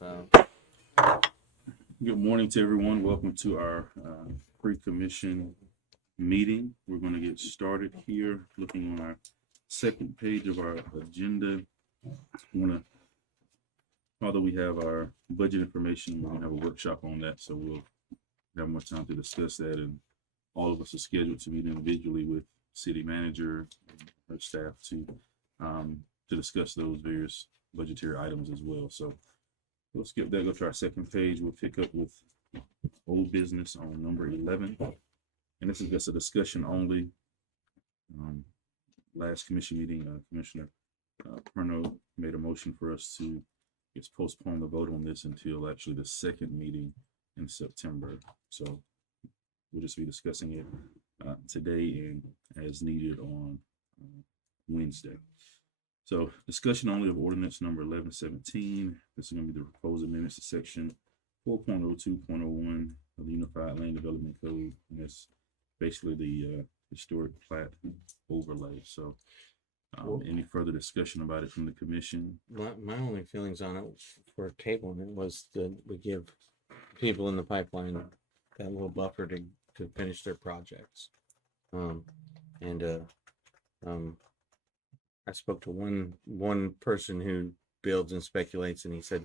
So, Good morning to everyone. Welcome to our pre-commission meeting. We're going to get started here, looking on our second page of our agenda. Although we have our budget information, we're going to have a workshop on that, so we'll have more time to discuss that. And all of us are scheduled to meet individually with city manager and her staff to discuss those various budgetary items as well. So we'll skip that, go to our second page. We'll pick up with old business on number 11. And this is just a discussion only. Last commission meeting, Commissioner Perno made a motion for us to just postpone the vote on this until actually the second meeting in September. So we'll just be discussing it today and as needed on Wednesday. So discussion only of ordinance number 1117. This is going to be the proposed amendments to section 4.02.01 of the Unified Land Development Code. And that's basically the historic plat overlay. So any further discussion about it from the commission? my only feelings on it for tabling it was that we give people in the pipeline that little buffer to finish their projects. I spoke to one person who builds and speculates, and he said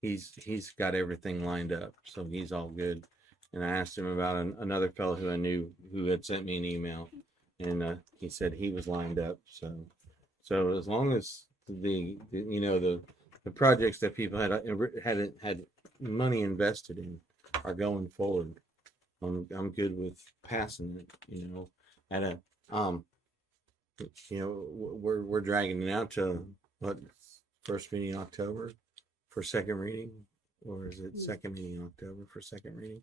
he's got everything lined up, so he's all good. And I asked him about another fellow who I knew who had sent me an email, and he said he was lined up. So as long as the projects that people had money invested in are going forward, I'm good with passing it. At a we're dragging it out to what, first meeting in October for second reading, or is it second meeting in October for second reading?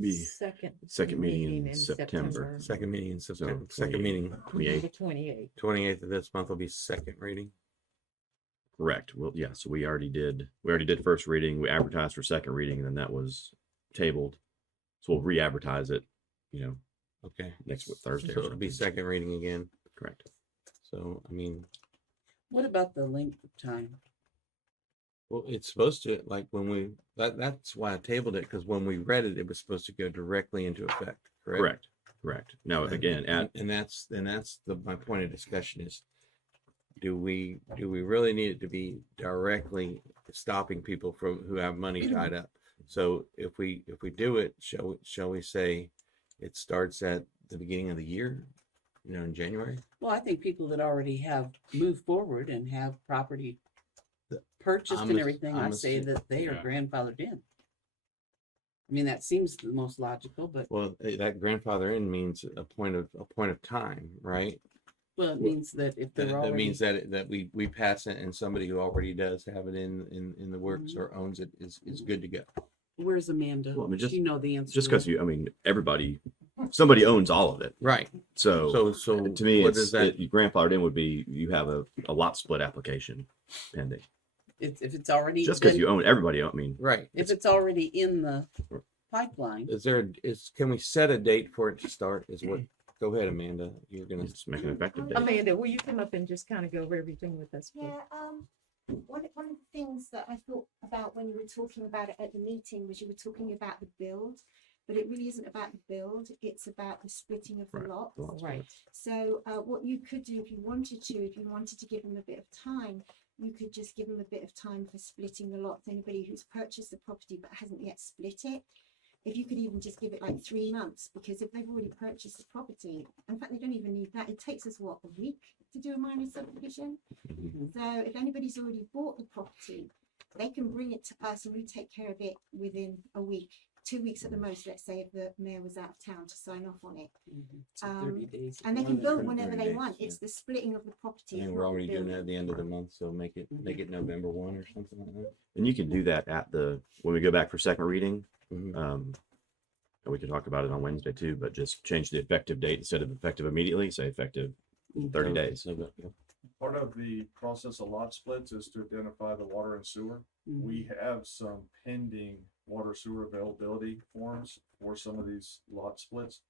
Be second meeting in September. Second meeting in September. So Second meeting, 28th. 28th of this month will be second reading. Correct. Well, yeah. So we already did first reading. We advertised for second reading, and then that was tabled. So we'll re-advertise it. Okay. Next Thursday. So it'll be second reading again. Correct. So I mean, What about the length of time? well, it's supposed to, like, when that's why I tabled it, because when we read it, it was supposed to go directly into effect. Correct. Now, again, and that's my point of discussion is, do we really need it to be directly stopping people from who have money tied up? So if we do it, shall we say it starts at the beginning of the year, in January? Well, I think people that already have moved forward and have property purchased and everything, I say that they are grandfathered in. I mean, that seems the most logical, but Well, that grandfather in means a point of time, right? well, it means that if they're That already, means that we pass it, and somebody who already does have it in the works or owns it is good to go. where's Amanda? Well, I mean, Does she know the answer? just to because somebody owns all of it. Right. So So to me, what is that? grandfathered in would be you have a lot split application pending. If it's already Just because been- you own everybody, Right. if it's already in the pipeline, Can we set a date for it to start? Go ahead, Amanda. You're gonna. just make an effective date. Amanda, will you come up and just kind of go over everything with us, please? Yeah, one of the things that I thought about when you were talking about it at the meeting was you were talking about the build, but it really isn't about the build, it's about the splitting of the Right. lots. Right. So what you could do if you wanted to give them a bit of time, you could just give them a bit of time for splitting the lots. Anybody who's purchased the property but hasn't yet split it, if you could even just give it like 3 months, because if they've already purchased the property, in fact, they don't even need that. It takes us, a week to do a minor subdivision. So if anybody's already bought the property, they can bring it to us and we take care of it within a week, 2 weeks at the most, let's say, if the mayor was out of town to sign off on it. so 30 days. And they can build whenever 30 they days, want. yeah. It's the splitting of the property. And and we're not the already doing that building. at the end of the month, so make it November 1 or something like that. And you can do that when we go back for second reading. Mhm. And we can talk about it on Wednesday too, but just change the effective date instead of effective immediately, say effective 30 days. Part of the process of lot splits is to identify the water and sewer. We have some pending water sewer availability forms for some of these lot splits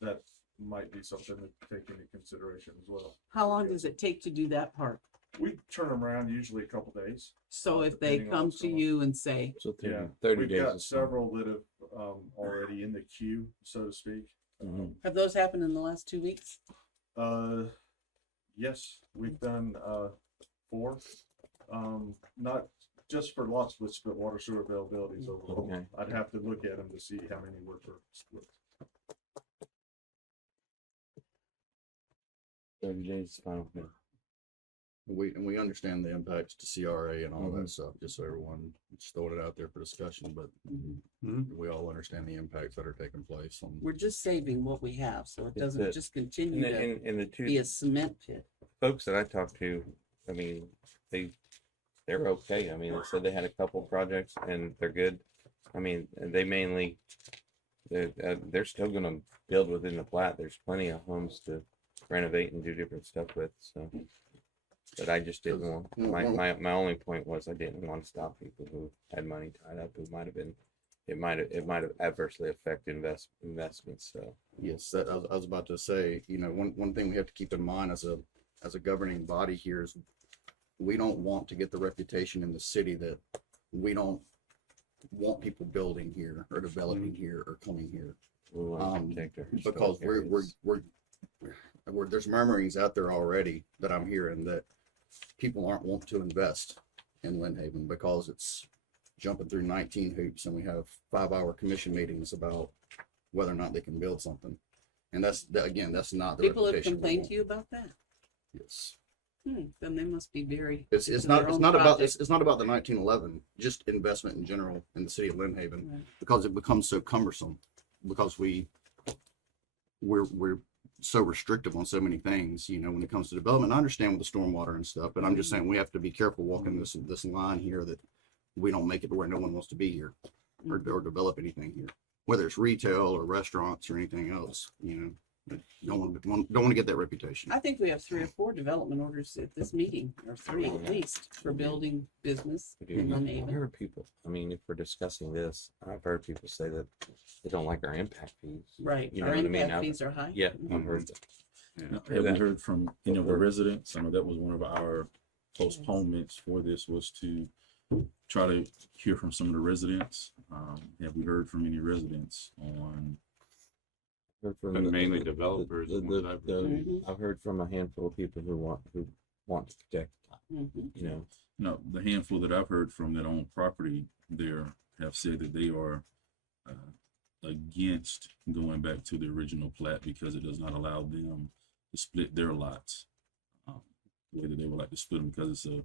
that might be something to take into consideration as well. How long does it take to do that part? We turn them around usually a couple days. So if they Depending on come what's to going on. you and say, So 30, Yeah, 30 we've days. got is fine. several that have already in the queue, so to speak. Mhm. have those happened in the last 2 weeks? Yes, we've done 4. Not just for lot splits, but water sewer availabilities overall. Okay. I'd have to look at them to see how many were for splits. 30 days is fine with me. We understand the impacts to CRA and all Mhm. that stuff, just so everyone, just throwing it out there for discussion, but Mm-hmm. we all understand the impacts that are taking place on. We're just saving what we have, so it That's doesn't it. just And continue the, to and the two be a cement pit. folks that I talked to, I mean, they're okay. I mean, they said they had a couple projects and they're good. I mean, they mainly they're still gonna build within the plat. There's plenty of homes to renovate and do different stuff with. So, but I just didn't want my only point was I didn't want to stop people who had money tied up who might have been it might have adversely affected investments. So Yes, that, I was about to say, you know, one thing we have to keep in mind as a governing body here is we don't want to get the reputation in the city that we don't want people building here or developing here or coming here. we want to protect our Because historic areas. there's murmurings out there already that I'm hearing that people aren't wanting to invest in Lynn Haven because it's jumping through 19 hoops and we have 5-hour commission meetings about whether or not they can build something. And that's not the People have reputation we complained want. to you about that? Yes. Then they must be very. It's into not their it's own not about project. it's not about the 1911, just investment in general in the city of Lynn Haven, Right. because it becomes so cumbersome because we're so restrictive on so many things, you know, when it comes to development. I understand with the stormwater and stuff, but I'm just saying we have to be careful walking this line here that we don't make it to where no one wants to be here or develop anything here, whether it's retail or restaurants or anything else, you know. Don't want to get that reputation. I think we have 3 or 4 development orders at this meeting, or 3 at least, for building business in Lynn I've Haven. heard people. I mean, if we're discussing this, I've heard people say that they don't like our impact fees. Right, You know our what I mean? impact fees are high. Yeah, Mhm. I've heard that. Now, Hear have we that. heard from any of the residents? I know that was one of our postponements for this, was to try to hear from some of the residents. Have we heard from any residents on? Heard from But mainly developers, the ones I've heard. Mhm. I've heard from a handful of people who want to protect. Mhm. You know, No, the handful that I've heard from that own property there have said that they are against going back to the original plat because it does not allow them to split their lots the way that they would like to split them, because it's a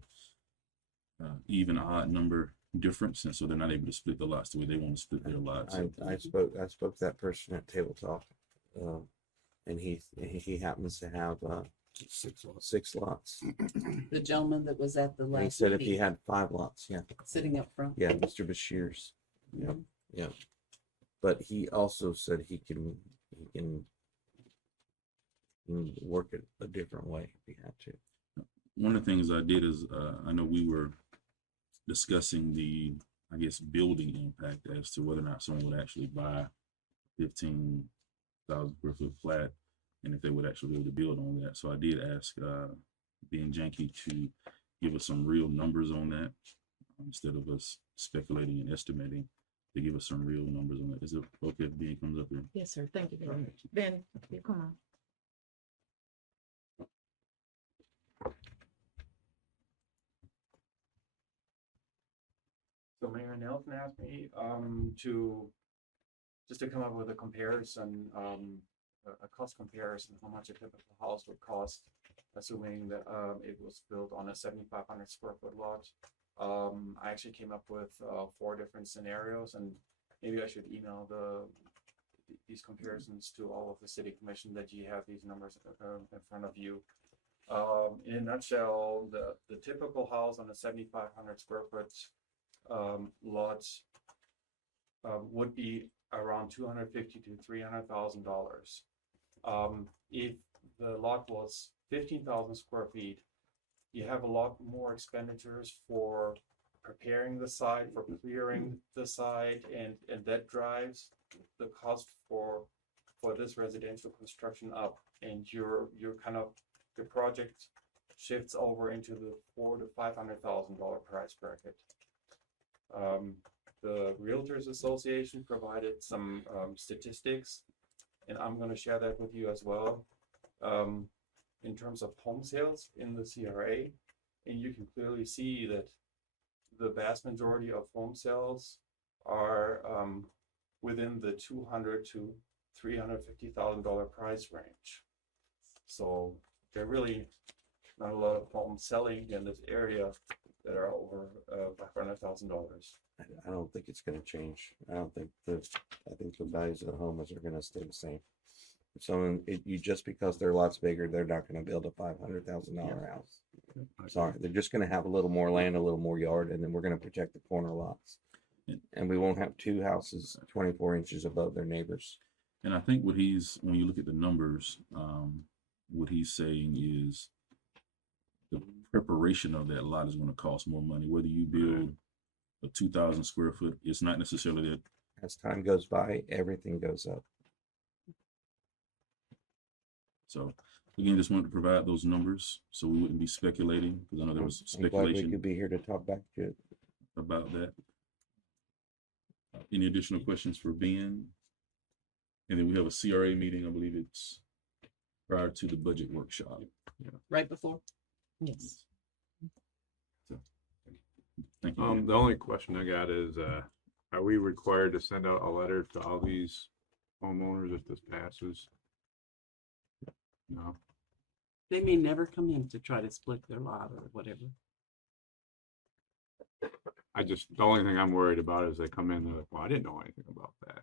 even odd number difference, and so they're not able to split the lots the way they want to split their lots. I spoke to that person at Table Talk, and he happens to have 6 lots. The gentleman that was at the And he last said if he meeting, had 5 lots, yeah, sitting up front. yeah, Mr. Bashir's, yeah, Mhm. yeah. But he also said he can work it a different way if he had to. One of the things I did is I know we were discussing the, I guess, building impact as to whether or not someone would actually buy 15,000 square foot flat and if they would actually be able to build on that. So I did ask Ben Janke to give us some real numbers on that instead of us speculating and estimating, to give us some real numbers on that. Is it okay if Ben comes up here? Yes, sir. Thank you very much. Ben, you come on. So Mayor Nelson asked me to just to come up with a comparison, a cost comparison, how much a typical house would cost, assuming that it was built on a 7,500 square foot lot. I actually came up with 4 different scenarios, and maybe I should email these comparisons to all of the city commission, that you have these numbers in front of you. In a nutshell, the typical house on a 7,500 square foot lot would be around $250,000 to $300,000. If the lot was 15,000 square feet, you have a lot more expenditures for preparing the site, for clearing the site, and that drives the cost for this residential construction up. And your project shifts over into the $400,000 to $500,000 price bracket. The Realtors Association provided some statistics, and I'm going to share that with you as well. In terms of home sales in the CRA, and you can clearly see that the vast majority of home sales are within the $200,000 to $350,000 price range. So there really not a lot of homes selling in this area that are over $500,000. I don't think it's gonna change. I think the values of the homes are gonna stay the same. If someone, you just because their lot's bigger, they're not gonna build a $500,000 house. Sorry, they're just gonna have a little more land, a little more yard, and then we're gonna protect the corner lots. And we won't have two houses 24 inches above their neighbors. And I think when you look at the numbers, what he's saying is the preparation of that lot is going to cost more money. Whether you build a 2,000 square foot, it's not necessarily that. As time goes by, everything goes up. So again, just wanted to provide those numbers so we wouldn't be speculating, because I know there was I'm glad we speculation could be here to talk back to it. about that. Any additional questions for Ben? And then we have a CRA meeting, I believe it's prior to the budget workshop. Right before? Yes. So, thank you. The only question I got is, are we required to send out a letter to all these homeowners if this passes? No. They may never come in to try to split their lot or whatever. The only thing I'm worried about is they come in, they're like, well, I didn't know anything about that.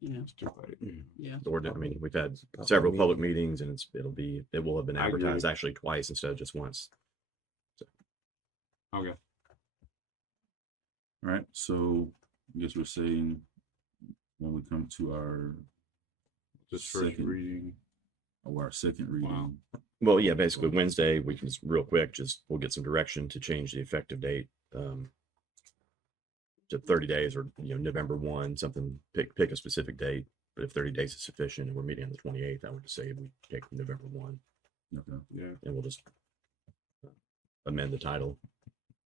Yeah. It's too late. Yeah. I mean, we've had several public meetings, and it will have been I agree. advertised actually twice instead of just once. Okay. All right, so I guess we're saying when we come to our Just first reading. our second reading. Wow. Well, yeah, basically Wednesday, we can just real quick, we'll get some direction to change the effective date to 30 days or, November 1, something, pick a specific date. But if 30 days is sufficient and we're meeting on the 28th, I would just say we take November 1 Okay. Yeah. and we'll just amend the title.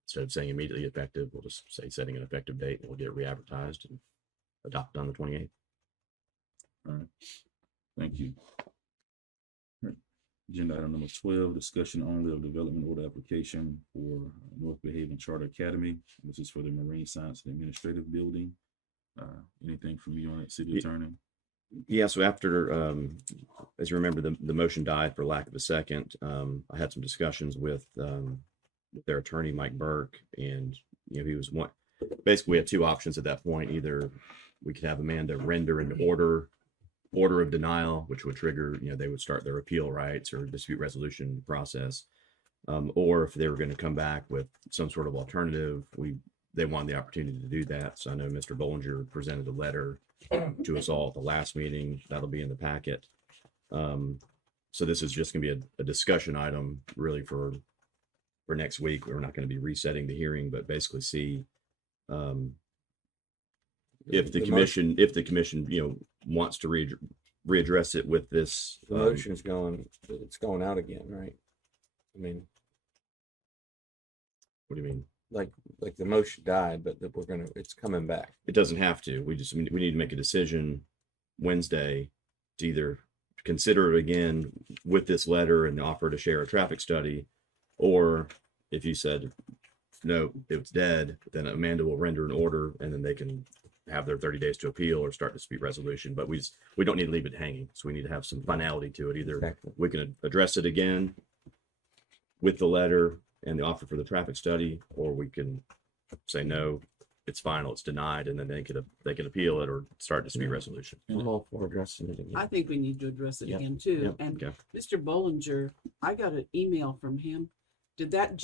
Instead of saying immediately effective, we'll just say setting an effective date, and we'll get it re-advertised and adopted on the 28th. All right. Thank you. All right. Agenda item number 12, discussion only of development order application for North Bay Haven Charter Academy. This is for the Marine Science and Administrative Building. Anything from you on that, City Attorney? Yeah, so after, as you remember, the motion died for lack of a second. I had some discussions with their attorney, Mike Burke, and he was basically we had two options at that point. Either we could have Amanda render an order of denial, which would trigger, they would start their appeal rights or dispute resolution process. Or if they were going to come back with some sort of alternative, they wanted the opportunity to do that. So I know Mr. Bollinger presented a letter to us all at the last meeting. That'll be in the packet. So this is just going to be a discussion item really for next week. We're not going to be resetting the hearing, but basically see if the commission wants to readdress it with this. The motion's it's going out again, right? I mean, What do you mean? like the motion died, but that it's coming back. It doesn't have to. We need to make a decision Wednesday to either consider it again with this letter and offer to share a traffic study, or if you said no, it's dead, then Amanda will render an order and then they can have their 30 days to appeal or start dispute resolution. But we don't need to leave it hanging. So we need to have some finality to it. Either Exactly. we can address it again with the letter and the offer for the traffic study, or we can say no, it's final, it's denied, and then they can appeal it or start dispute resolution. I'm all for addressing it again. I think we need to address it Yep. again too. Yep. And Okay. Mr. Bollinger, I got an email from him. Did that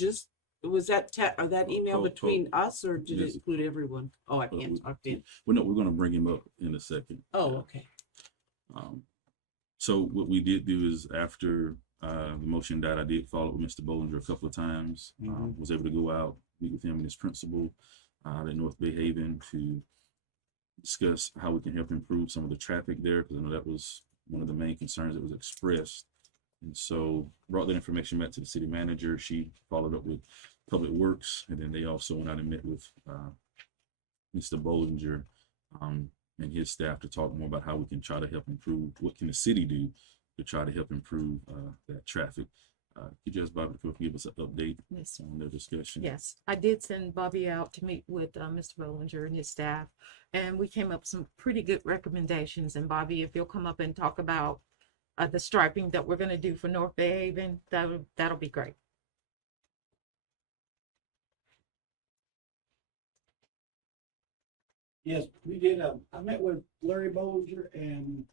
was that that email between us, or did Yes. it include everyone? Oh, I can't talk to him. Well, no, we're going to bring him up in a second. Oh, okay. So what we did do is after the motion died, I did follow up with Mr. Bollinger a couple of times. Was able to go out, meet with him and his principal at North Bay Haven to discuss how we can help improve some of the traffic there, because I know that was one of the main concerns that was expressed And so brought that information back to the city manager. She followed up with Public Works, and then they also went out and met with Mr. Bollinger and his staff to talk more about how we can try to help improve. What can the city do to try to help improve that traffic? Could you ask Bobby to give us an update Yes. on their discussion? Yes, I did send Bobby out to meet with Mr. Bollinger and his staff, and we came up with some pretty good recommendations. And Bobby, if you'll come up and talk about the striping that we're going to do for North Bay Haven, that'll be great. Yes, we did. I met with Larry Bollinger and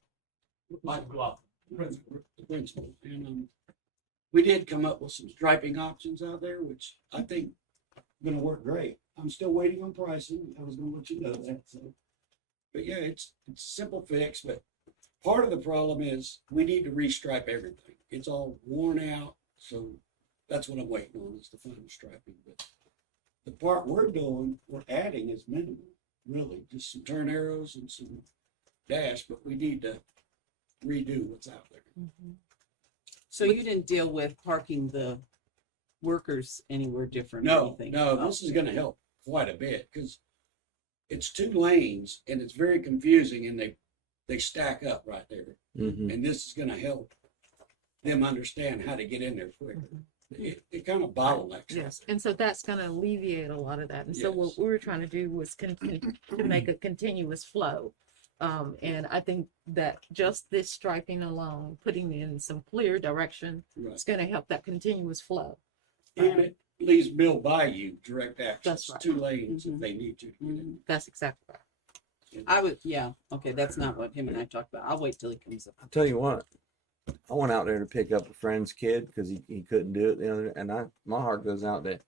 Mike Bluff, the principal, and we did come up with some striping options out there, which I think are gonna work great. I'm still waiting on pricing. I was gonna let you know that. So, but yeah, it's a simple fix. But part of the problem is we need to restripe everything. It's all worn out, so that's what I'm waiting on is the final striping. But the part we're adding is minimal. Really, just some turn arrows and some dash, but we need to redo what's out there. Mm-hmm. So you didn't deal with parking the workers anywhere different or No, anything? no, this is gonna help quite a bit, because it's 2 lanes and it's very confusing, and they stack up right there. Mhm. And this is gonna help them understand how to get in there quicker. It kind of bottlenecks. Yes, and so that's going to alleviate a lot of that. And so what Yes. we were trying to do was continue to make a continuous flow. And I think that just this striping alone, putting in some clear direction, Right. is going to help that continuous flow. And it leaves Bill Bayou direct access, That's right. 2 lanes if Mhm. they need to get in. That's exactly right. I would, yeah, okay, that's not what him and I talked about. I'll wait till he comes up. I'll tell you what, I went out there to pick up a friend's kid because he couldn't do it the other, and my heart goes out to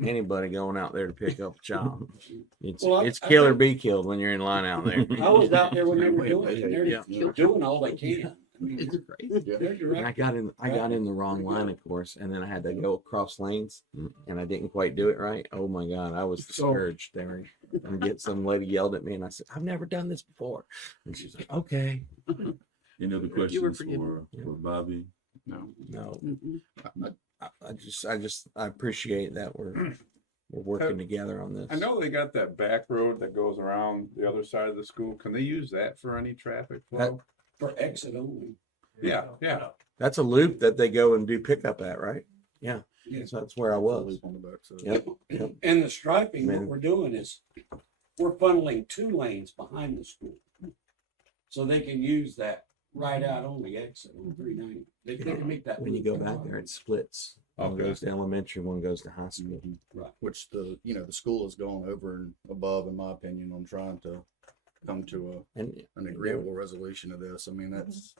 anybody going out there to pick up a child. It's Well, it's I kill or think- be killed when you're in line out there. I was out there when they were doing it, and Yeah. they're doing all they can. I mean, It's crazy. they're And I direct. got in the wrong line, of course, and then I had to go across lanes, and I didn't quite do it right. Oh my God, I was discouraged there. And get some lady yelled at me, and I said, "I've never done this before," and she's like, "Okay." Any other You were questions forgiven. for Bobby? No. No, Mhm. I appreciate that we're working together on this. I know they got that back road that goes around the other side of the school. Can they use that for any traffic flow? For exit only. Yeah. That's a loop that they go and do pickup at, right? Yeah, Yes. so that's where I was. Loop on the back side. Yep, yep. And the striping, what Man. we're doing is we're funneling 2 lanes behind the school. So they can use that right out only exit on 390. They can make that. When you loop. go back there, it splits. One Okay. goes to elementary, one goes to high school. Which the school has gone over and above, in my opinion, on trying to come to And an agreeable resolution of this. I mean, that's,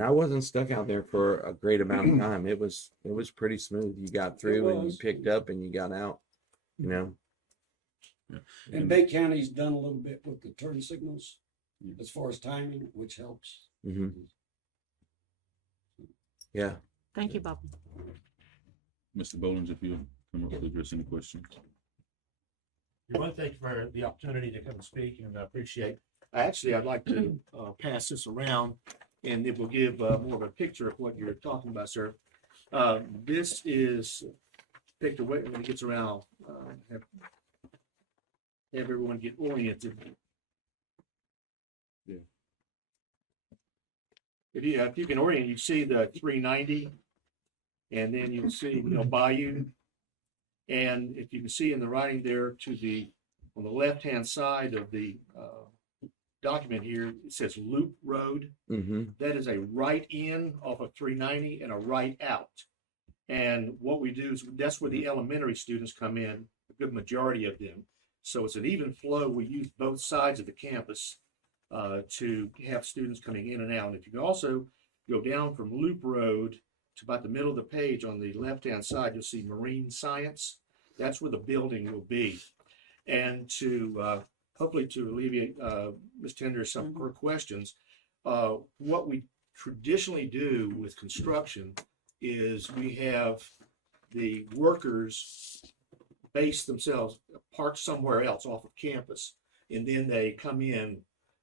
I wasn't stuck out there for a great amount of time. It was pretty smooth. You got through and you was. picked up and you got out. You know, And Bay County's done a little bit with the turn signals as far as timing, which helps. hmm yeah. Thank you, Bob. Mr. Bollinger, if you come up to address any questions. I want to thank you for the opportunity to come and speak, and I appreciate. Actually, I'd like to pass this around, and it will give more of a picture of what you're talking about, sir. This is picture when it gets around. Have everyone get oriented. Yeah. If you can orient, you see the 390, and then you see Bayou. And if you can see in the writing there on the left-hand side of the document here, it says Loop Road. hmm That is a right in off of 390 and a right out. And what we do is that's where the elementary students come in, a good majority of them. So it's an even flow. We use both sides of the campus to have students coming in and out. And if you can also go down from Loop Road to about the middle of the page on the left-hand side, you'll see Marine Science. That's where the building will be. And to hopefully to alleviate Ms. Tender some of her questions, what we traditionally do with construction is we have the workers base themselves, park somewhere else off of campus, and then they come in.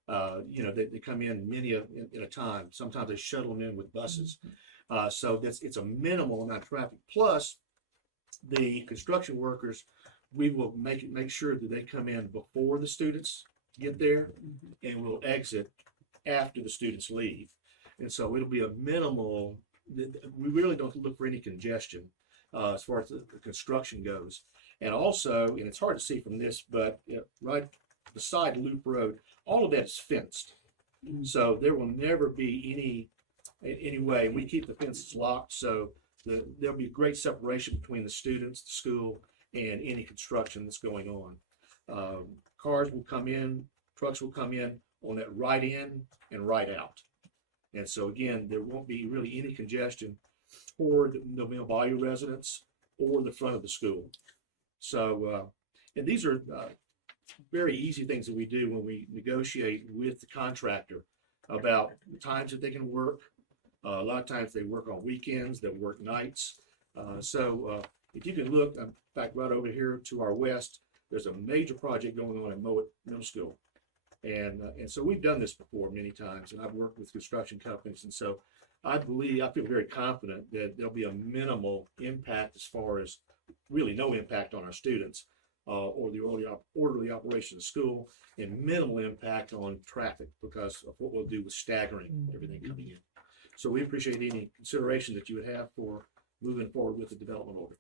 They come in many in a time. Sometimes they shuttle them in with buses. So it's a minimal amount of traffic. Plus, the construction workers, we will make sure that they come in before the students get there, and we'll exit after the students leave. And so it'll be a minimal. We really don't look for any congestion as far as the construction goes. And also, and it's hard to see from this, but right beside Loop Road, all of that is fenced. So there will never be any way. We keep the fences locked, so there'll be great separation between the students, the school, and any construction that's going on. Cars will come in, trucks will come in on that right in and right out. And so again, there won't be really any congestion for the Mill Bayou residents or the front of the school. So, and these are very easy things that we do when we negotiate with the contractor about the times that they can work. A lot of times they work on weekends, they work nights. So if you can look, in fact, right over here to our west, there's a major project going on at Mowat Middle School. And so we've done this before many times, and I've worked with construction companies. And so I feel very confident that there'll be a minimal impact as far as really no impact on our students or the orderly operation of school, and minimal impact on traffic because of what we'll do with staggering everything coming in. So we appreciate any consideration that you would have for moving forward with the development order.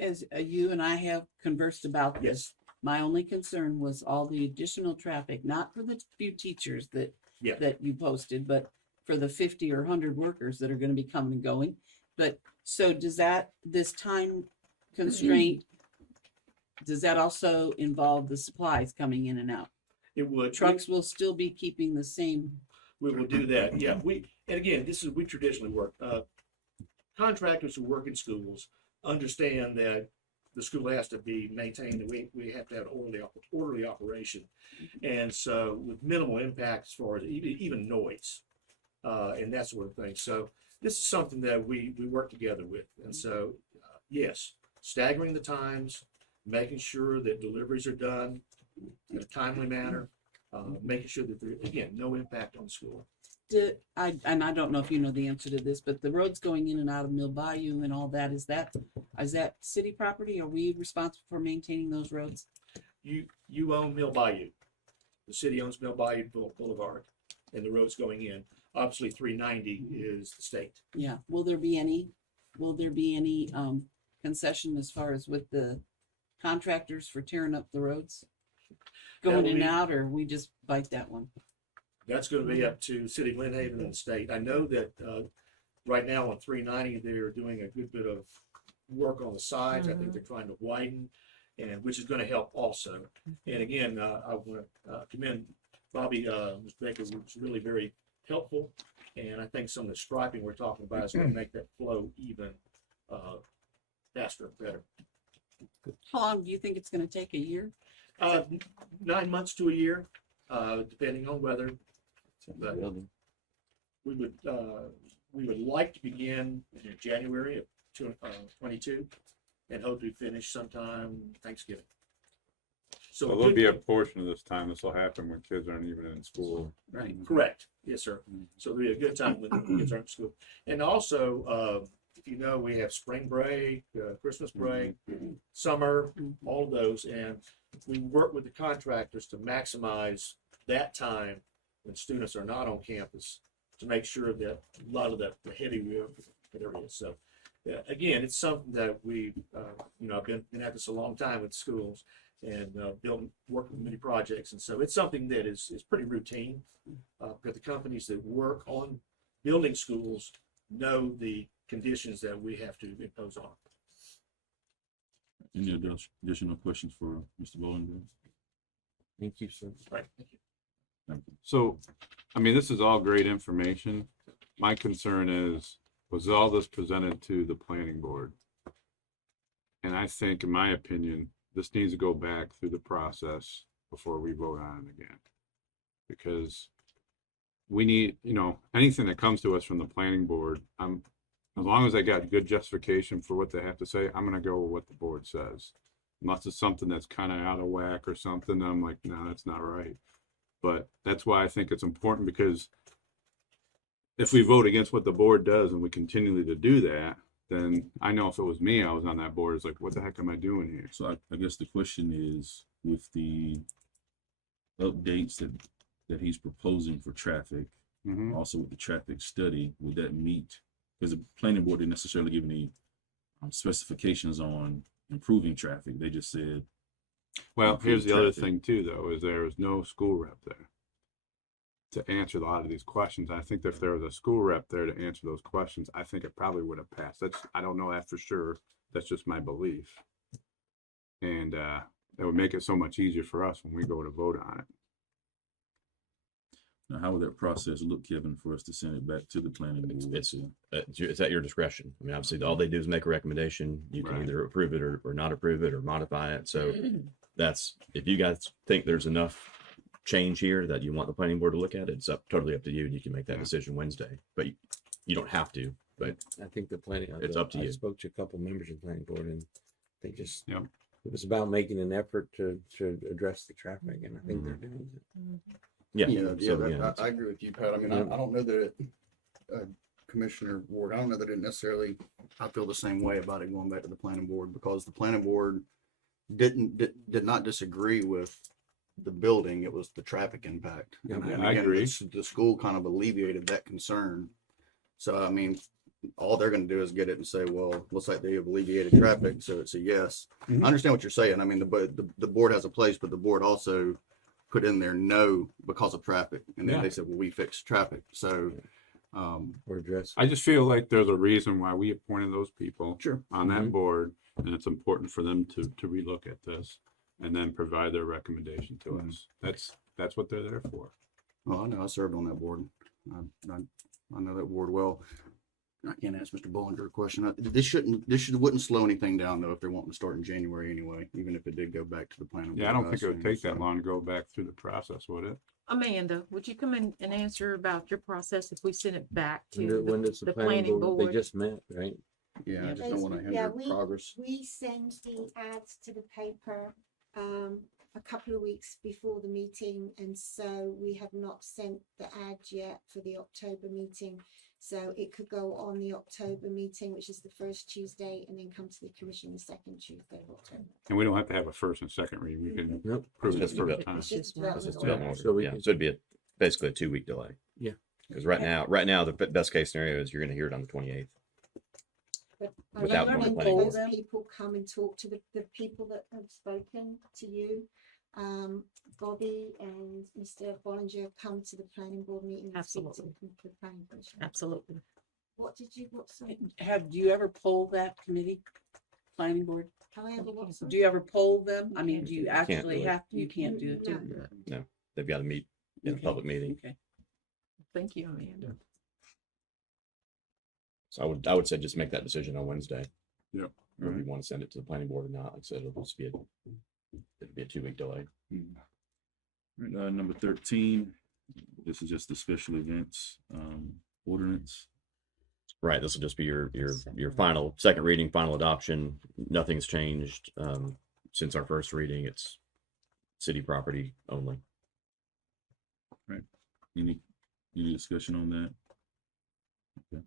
As you and I have conversed about this, Yes. my only concern was all the additional traffic, not for the few teachers that you posted, but for the 50 or 100 workers that are going to be coming and going. But so does this time constraint, does that also involve the supplies coming in and out? It would. Trucks will still be keeping the same. We will do that. Yeah, and again, we traditionally work. Contractors who work in schools understand that the school has to be maintained, and we have to have orderly operation. And so with minimal impact as far as even noise and that sort of thing. So this is something that we work together with. And so, yes, staggering the times, making sure that deliveries are done in a timely manner, making sure that there, again, no impact on the school. And I don't know if you know the answer to this, but the roads going in and out of Mill Bayou and all that, is that city property? Are we responsible for maintaining those roads? You own Mill Bayou. The city owns Mill Bayou Boulevard and the roads going in. Obviously 390 is the state. Yeah. Will there be any concession as far as with the contractors for tearing up the roads? Going in and out, or we just bite that one? That's going to be up to City of Lynn Haven and the state. I know that right now on 390, they're doing a good bit of work on the sides. I think they're trying to widen, and which is going to help also. And again, I want to commend Bobby, Ms. Baker, was really very helpful. And I think some of the striping we're talking about is going to make that flow even faster and better. How long do you think it's going to take? A year? 9 months to a year, depending on weather. But we would like to begin in January of 22 and hope to finish sometime Thanksgiving. So there'll be a portion of this time this will happen when kids aren't even in school. Right. Correct. Yes, sir. So it'll be a good time when the kids aren't in school. And also, if you know, we have spring break, Christmas break, summer, all of those. And we work with the contractors to maximize that time when students are not on campus to make sure that a lot of the heavy work areas. So again, it's something that we, I've been at this a long time with schools and work with many projects. And so it's something that is pretty routine because the companies that work on building schools know the conditions that we have to impose on. Any additional questions for Mr. Bollinger? Thank you, sir. Right. Thank you. Thank you. So, I mean, this is all great information. My concern is, was all this presented to the planning board? And I think, in my opinion, this needs to go back through the process before we vote on it again. Because we need, anything that comes to us from the planning board, as long as I got good justification for what they have to say, I'm going to go with what the board says. Unless it's something that's kind of out of whack or something, I'm like, no, that's not right. But that's why I think it's important, because if we vote against what the board does and we continually to do that, then I know if it was me, I was on that board, it's like, what the heck am I doing here? So I guess the question is, with the updates that he's proposing for traffic, Mhm. also with the traffic study, would that meet? Because the planning board didn't necessarily give any specifications on improving traffic. They just said, Well, improve here's the other traffic. thing too, though, is there is no school rep there to answer a lot of these questions. I think if there was a school rep there to answer those questions, I think it probably would have passed. I don't know that for sure. That's just my belief. And it would make it so much easier for us when we go to vote on it. now how would that process look, Kevin, for us to send it back to the planning board? It's at your discretion. I mean, obviously, all they do is make a recommendation. You can Right. either approve it or not approve it or modify it. So that's, if you guys think there's enough change here that you want the planning board to look at, it's totally up to you, and you can make that decision Wednesday. But you don't have to. But I think the planning. It's up to I you. spoke to a couple members of the planning board, and they just. Yep. It was about making an effort to address the traffic, and I think they're doing it. yeah, Yeah, so, that- it's- I agree with you, Pat. I mean, I don't know that Commissioner Ward, I don't know that it necessarily, I feel the same way about it going back to the planning board, because the planning board did not disagree with the building. It was the traffic impact. Yeah, And I again, agree. The school kind of alleviated that concern. So, I mean, all they're gonna do is get it and say, well, looks like they have alleviated traffic, so it's a yes. Mhm. I understand what you're saying. I mean, the board has a place, but the board also put in there no because of traffic. And then Yeah. they said, well, we fixed traffic. So, Or address. I just feel like there's a reason why we appointed those people sure. on that Mhm. board, and it's important for them to relook at this and then provide their recommendation to Mhm. us. That's what they're there for. Well, I know I served on that board. I know that board well. I can't ask Mr. Bollinger a question. Wouldn't slow anything down though if they're wanting to start in January anyway, even if it did go back to the planning. Yeah, I board, don't think it would assume, take that so. long to go back through the process, would it? Amanda, would you come in and answer about your process if we send it back to When does the the planning planning board, they board? just met, right? Yeah, I just don't want to Yeah, hinder progress. we send the ads to the paper a couple of weeks before the meeting, and so we have not sent the ad yet for the October meeting. So it could go on the October meeting, which is the first Tuesday, and then come to the commission the second Tuesday of October. And we don't have to have a first and second reading. We can Nope. approve it Just at for the the- time. It's just Just one. development It's order. development So order. we Yeah, can- so it'd be basically a 2-week delay. Yeah. Because right now, the best case scenario is you're going to hear it on the 28th. But I Without recommend going to that planning those board. people come and talk to the people that have spoken to you. Bobby and Mr. Bollinger come to the planning board meeting. and speak to Absolutely. the planning commission. Absolutely. Sorry, Do you ever poll that committee, planning board? however, what? Do you ever poll them? I mean, do you Can't actually do it. have, you can't do it No. too? They've got to meet in a Okay. public meeting. Okay. Thank you, Amanda. So I would say just make that decision on Wednesday. Yep. Or if you want to send it to the planning board or not. Like I said, it'll just be a 2-week delay. Right, number 13, this is just the special events ordinance. Right. This will just be your final second reading, final adoption. Nothing's changed since our first reading. It's city property only. Any discussion on that? Okay.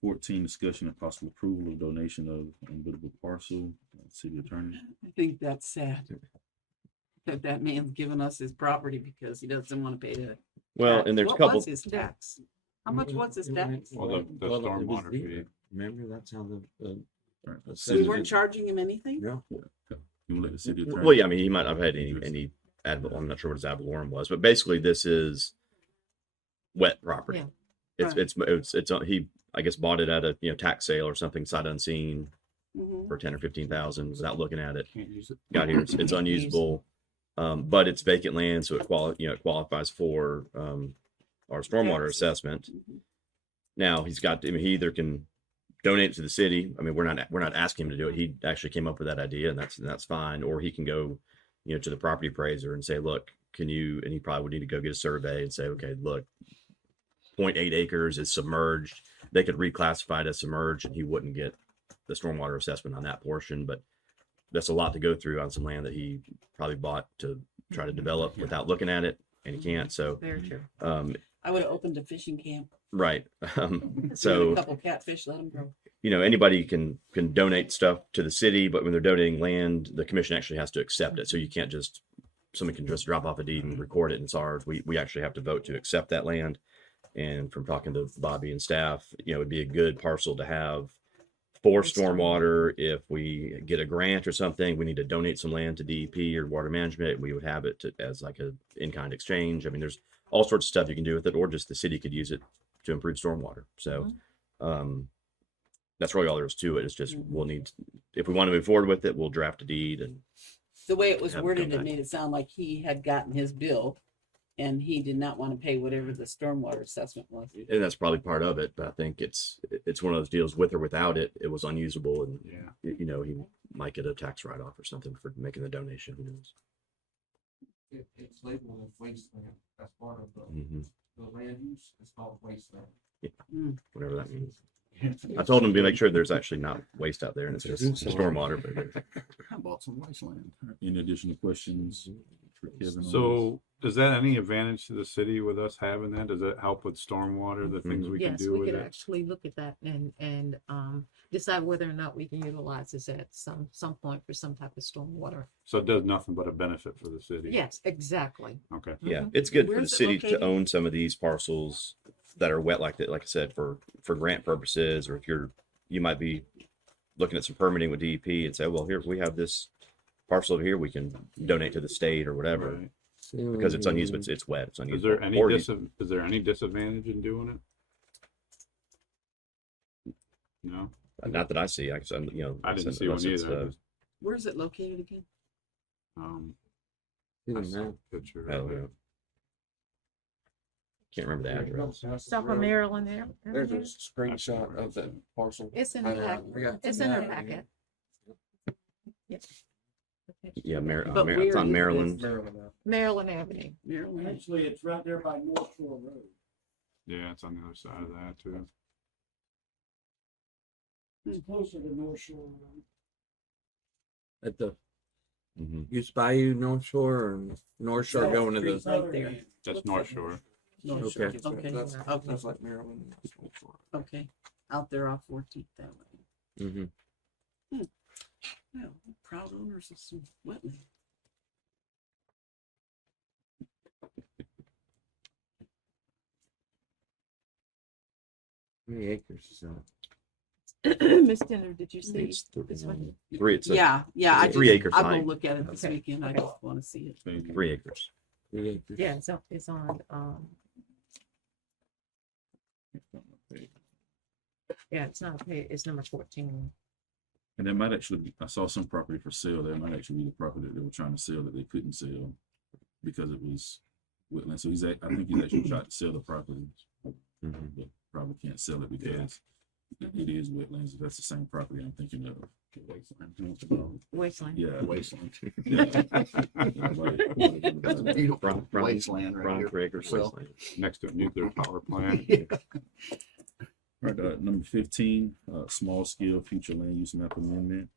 14, discussion and possible approval of donation of unbuildable parcel, city attorney. I think that's sad. That man's giving us his property because he doesn't want to pay the. Well, tax. and there's a What couple. was his tax? How much was his tax? Well, the it was stormwater zero. fee. Remember, that's how Right. the. We weren't charging him anything? No. You want to let the city attorney? Well, yeah, I mean, he might have had any I'm not sure what his ad valorem was, but basically this is wet property. Yeah. It's he, I guess, bought it at a tax sale or something, sight unseen Mhm. for 10 or 15,000 without looking at it. Can't use it. Got here, it's unusable, but it's vacant land, so it qualifies for our stormwater Tax. assessment. Now he either can donate it to the city. I mean, we're not asking him to do it. He actually came up with that idea, and that's fine. Or he can go, to the property appraiser and say, look, can you? And he probably would need to go get a survey and say, okay, look, 0.8 acres is submerged. They could reclassify it as submerged, and he wouldn't get the stormwater assessment on that portion. But that's a lot to go through on some land that he probably bought to try to develop without looking at it, and he can't. So Very true. I would have opened a fishing camp. Right. A So, couple catfish, let them grow. anybody can donate stuff to the city, but when they're donating land, the commission actually has to accept it. So you can't just, somebody can just drop off a deed and record it and it's ours. We actually have to vote to accept that land. And from talking to Bobby and staff, it'd be a good parcel to have for stormwater. If we get a grant or something, we need to donate some land to DEP or water management, we would have it as like a in-kind exchange. I mean, there's all sorts of stuff you can do with it, or just the city could use it to improve stormwater. So that's really all there is to it. It's just we'll need, if we want to move forward with it, we'll draft a deed. And The way it was Have it worded, come it back. made it sound like he had gotten his bill and he did not want to pay whatever the stormwater assessment was. and that's probably part of it. But I think it's one of those deals, with or without it, it was unusable, and Yeah. he might get a tax write-off or something for making the donation. Who knows? It's labeled as wasteland. That's part of Mhm. the land use. It's called wasteland. Whatever that means. I told him to make sure there's actually not waste out there, and it's just stormwater. But I bought some wasteland. Any additional questions for Kevin? on So is that any advantage to the city with us having that? Does it help with stormwater, the things we can Yes, do we with could it? actually look at that and decide whether or not we can utilize this at some point for some type of stormwater. So it does nothing but a benefit for the city? Yes, exactly. Okay. yeah, it's good for the Where's it city located? to own some of these parcels that are wet like that. Like I said, for grant purposes, or if you might be looking at some permitting with DEP and say, well, here we have this parcel over here, we can donate to the state or whatever, Right. because it's unused. It's wet. It's unused. Is there any disadvantage in doing it? No, Not that I see. I I didn't see unless one it's, either. Where is it located again? I saw a picture oh, of it. yeah. Can't remember the address. South of Maryland there. There's a screenshot of that parcel. It's in the packet. It's in our packet. Yes. Yeah, But it's where on is Maryland. Maryland Avenue. Maryland. Actually, it's right there by North Shore Road. Yeah, it's on the other side of that too. It's closer to North Shore Road. At the Mhm. Goose Bayou North Shore or North Shore South going to Street, the, right there. That's North Shore. North Shore. Okay. Okay, That's okay, like Maryland. That's North Shore. okay. Out there off 14th that way. Mhm. Well, proud owners of some wetland. 3 acres is that? Miss Tender, did you see It's this one? 3. It's Yeah, I it's a 3 just, acre I site. will look at it this Okay. weekend. I just want to see it. Thank you. 3 acres. 3 acres. Yeah, it's on, yeah, it's not, it's number 14. And that might actually be, I saw some property for sale. That might actually be the property that they were trying to sell that they couldn't sell because it was wetland. So I think he's actually tried to sell the property, Mhm. but probably can't sell it because it is wetlands. That's the same property I'm thinking of. Wasteland. Yeah. Wasteland. Yeah. That's a beautiful From- wasteland right From here. 3 acres. Well, wasteland. Next to a nuclear power plant. All right, number 15, small scale future land use map amendment.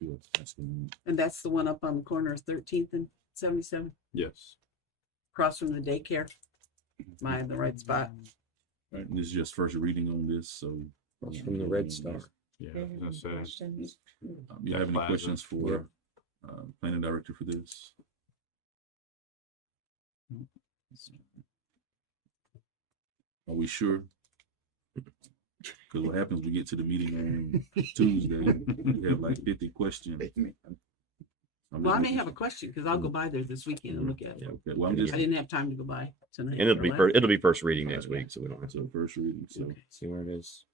And that's the one up on the corner of 13th and 77, Yes. across from the daycare. Am I in the right spot? All right, and this is just first reading on this, so. It's from the Red Star. Yeah, I was gonna say. Questions? You have any Plaza. questions for planning director for this? Are we sure? Because what happens, we get to the meeting on Tuesday, we have like 50 questions. Well, I may have a question because I'll go by there this weekend and look at it. Okay, well, I'm just, I didn't have time to go by tonight. And it'll be or last- it'll be first reading next week, so we don't have to. so first reading, so. See where it is?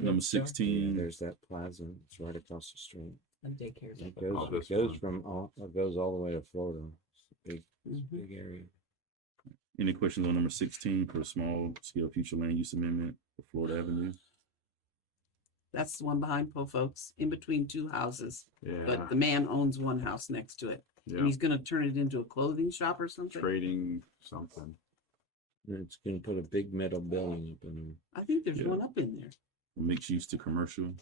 Number 16, There's that plaza. It's right across the street. And daycare's It up. Oh, goes, this it goes one. from it goes all the way to Florida. It's a big area. any questions on number 16 for a small scale future land use amendment for Florida Avenue? That's the one behind Po Folks, in between two houses. Yeah. But the man owns one house next to it. And Yeah. he's gonna turn it into a clothing shop or something. Trading something. And it's gonna put a big metal building up in I think there's Yeah. one up in there. Mixed use to commercial.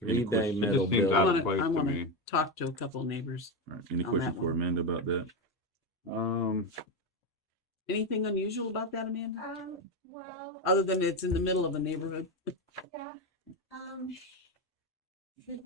there. 3 bay questions? It metal just seems building. out I of wanna, place I to wanna me. talk to a couple of neighbors. All right, any on questions that for one. Amanda about that? Anything unusual about that, Amanda? Well, Other than it's in the middle of a neighborhood? yeah,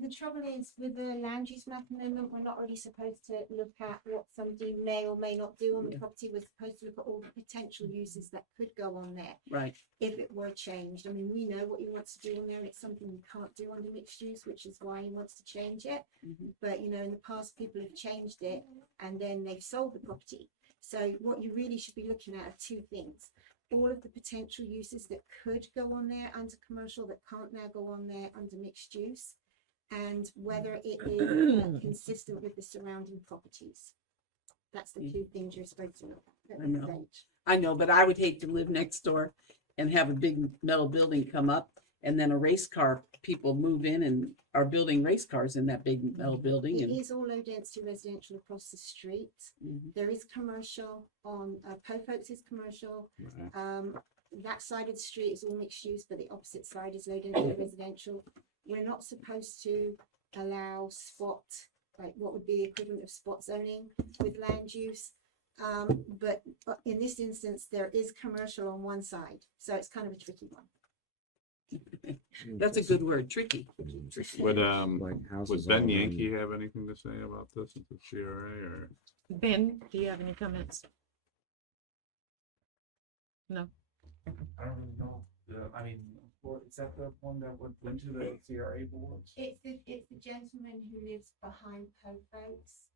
the trouble is with the land use map amendment, we're not really supposed to look at what somebody may or may not do on the Yeah. property. We're supposed to look at all the potential uses that could go on there Right. if it were changed. I mean, we know what he wants to do on there, and it's something you can't do under mixed use, which is why he wants to change it. Mhm. But, you know, in the past, people have changed it and then they've sold the property. So what you really should be looking at are two things. All of the potential uses that could go on there under commercial that can't now go on there under mixed use, and whether it is consistent with the surrounding properties. That's the two things you're supposed to look at I this know. stage. I know, but I would hate to live next door and have a big metal building come up and then a race car, people move in and are building race cars in that big metal building. It And is all low density residential across the street. Mhm. There is commercial on, Pope Oaks is commercial. That side of the street is all mixed use, but the opposite side is low density residential. We're not supposed to allow spot, like what would be equivalent of spot zoning with land use. But in this instance, there is commercial on one side, so it's kind of a tricky one. that's a good word, tricky. Would, Like would houses Ben all Yankee around. have anything to say about this at the CRA or? Ben, do you have any comments? No. I don't really know, I mean, is that the one that went to the CRA board? It's the gentleman who lives behind Pope Oaks.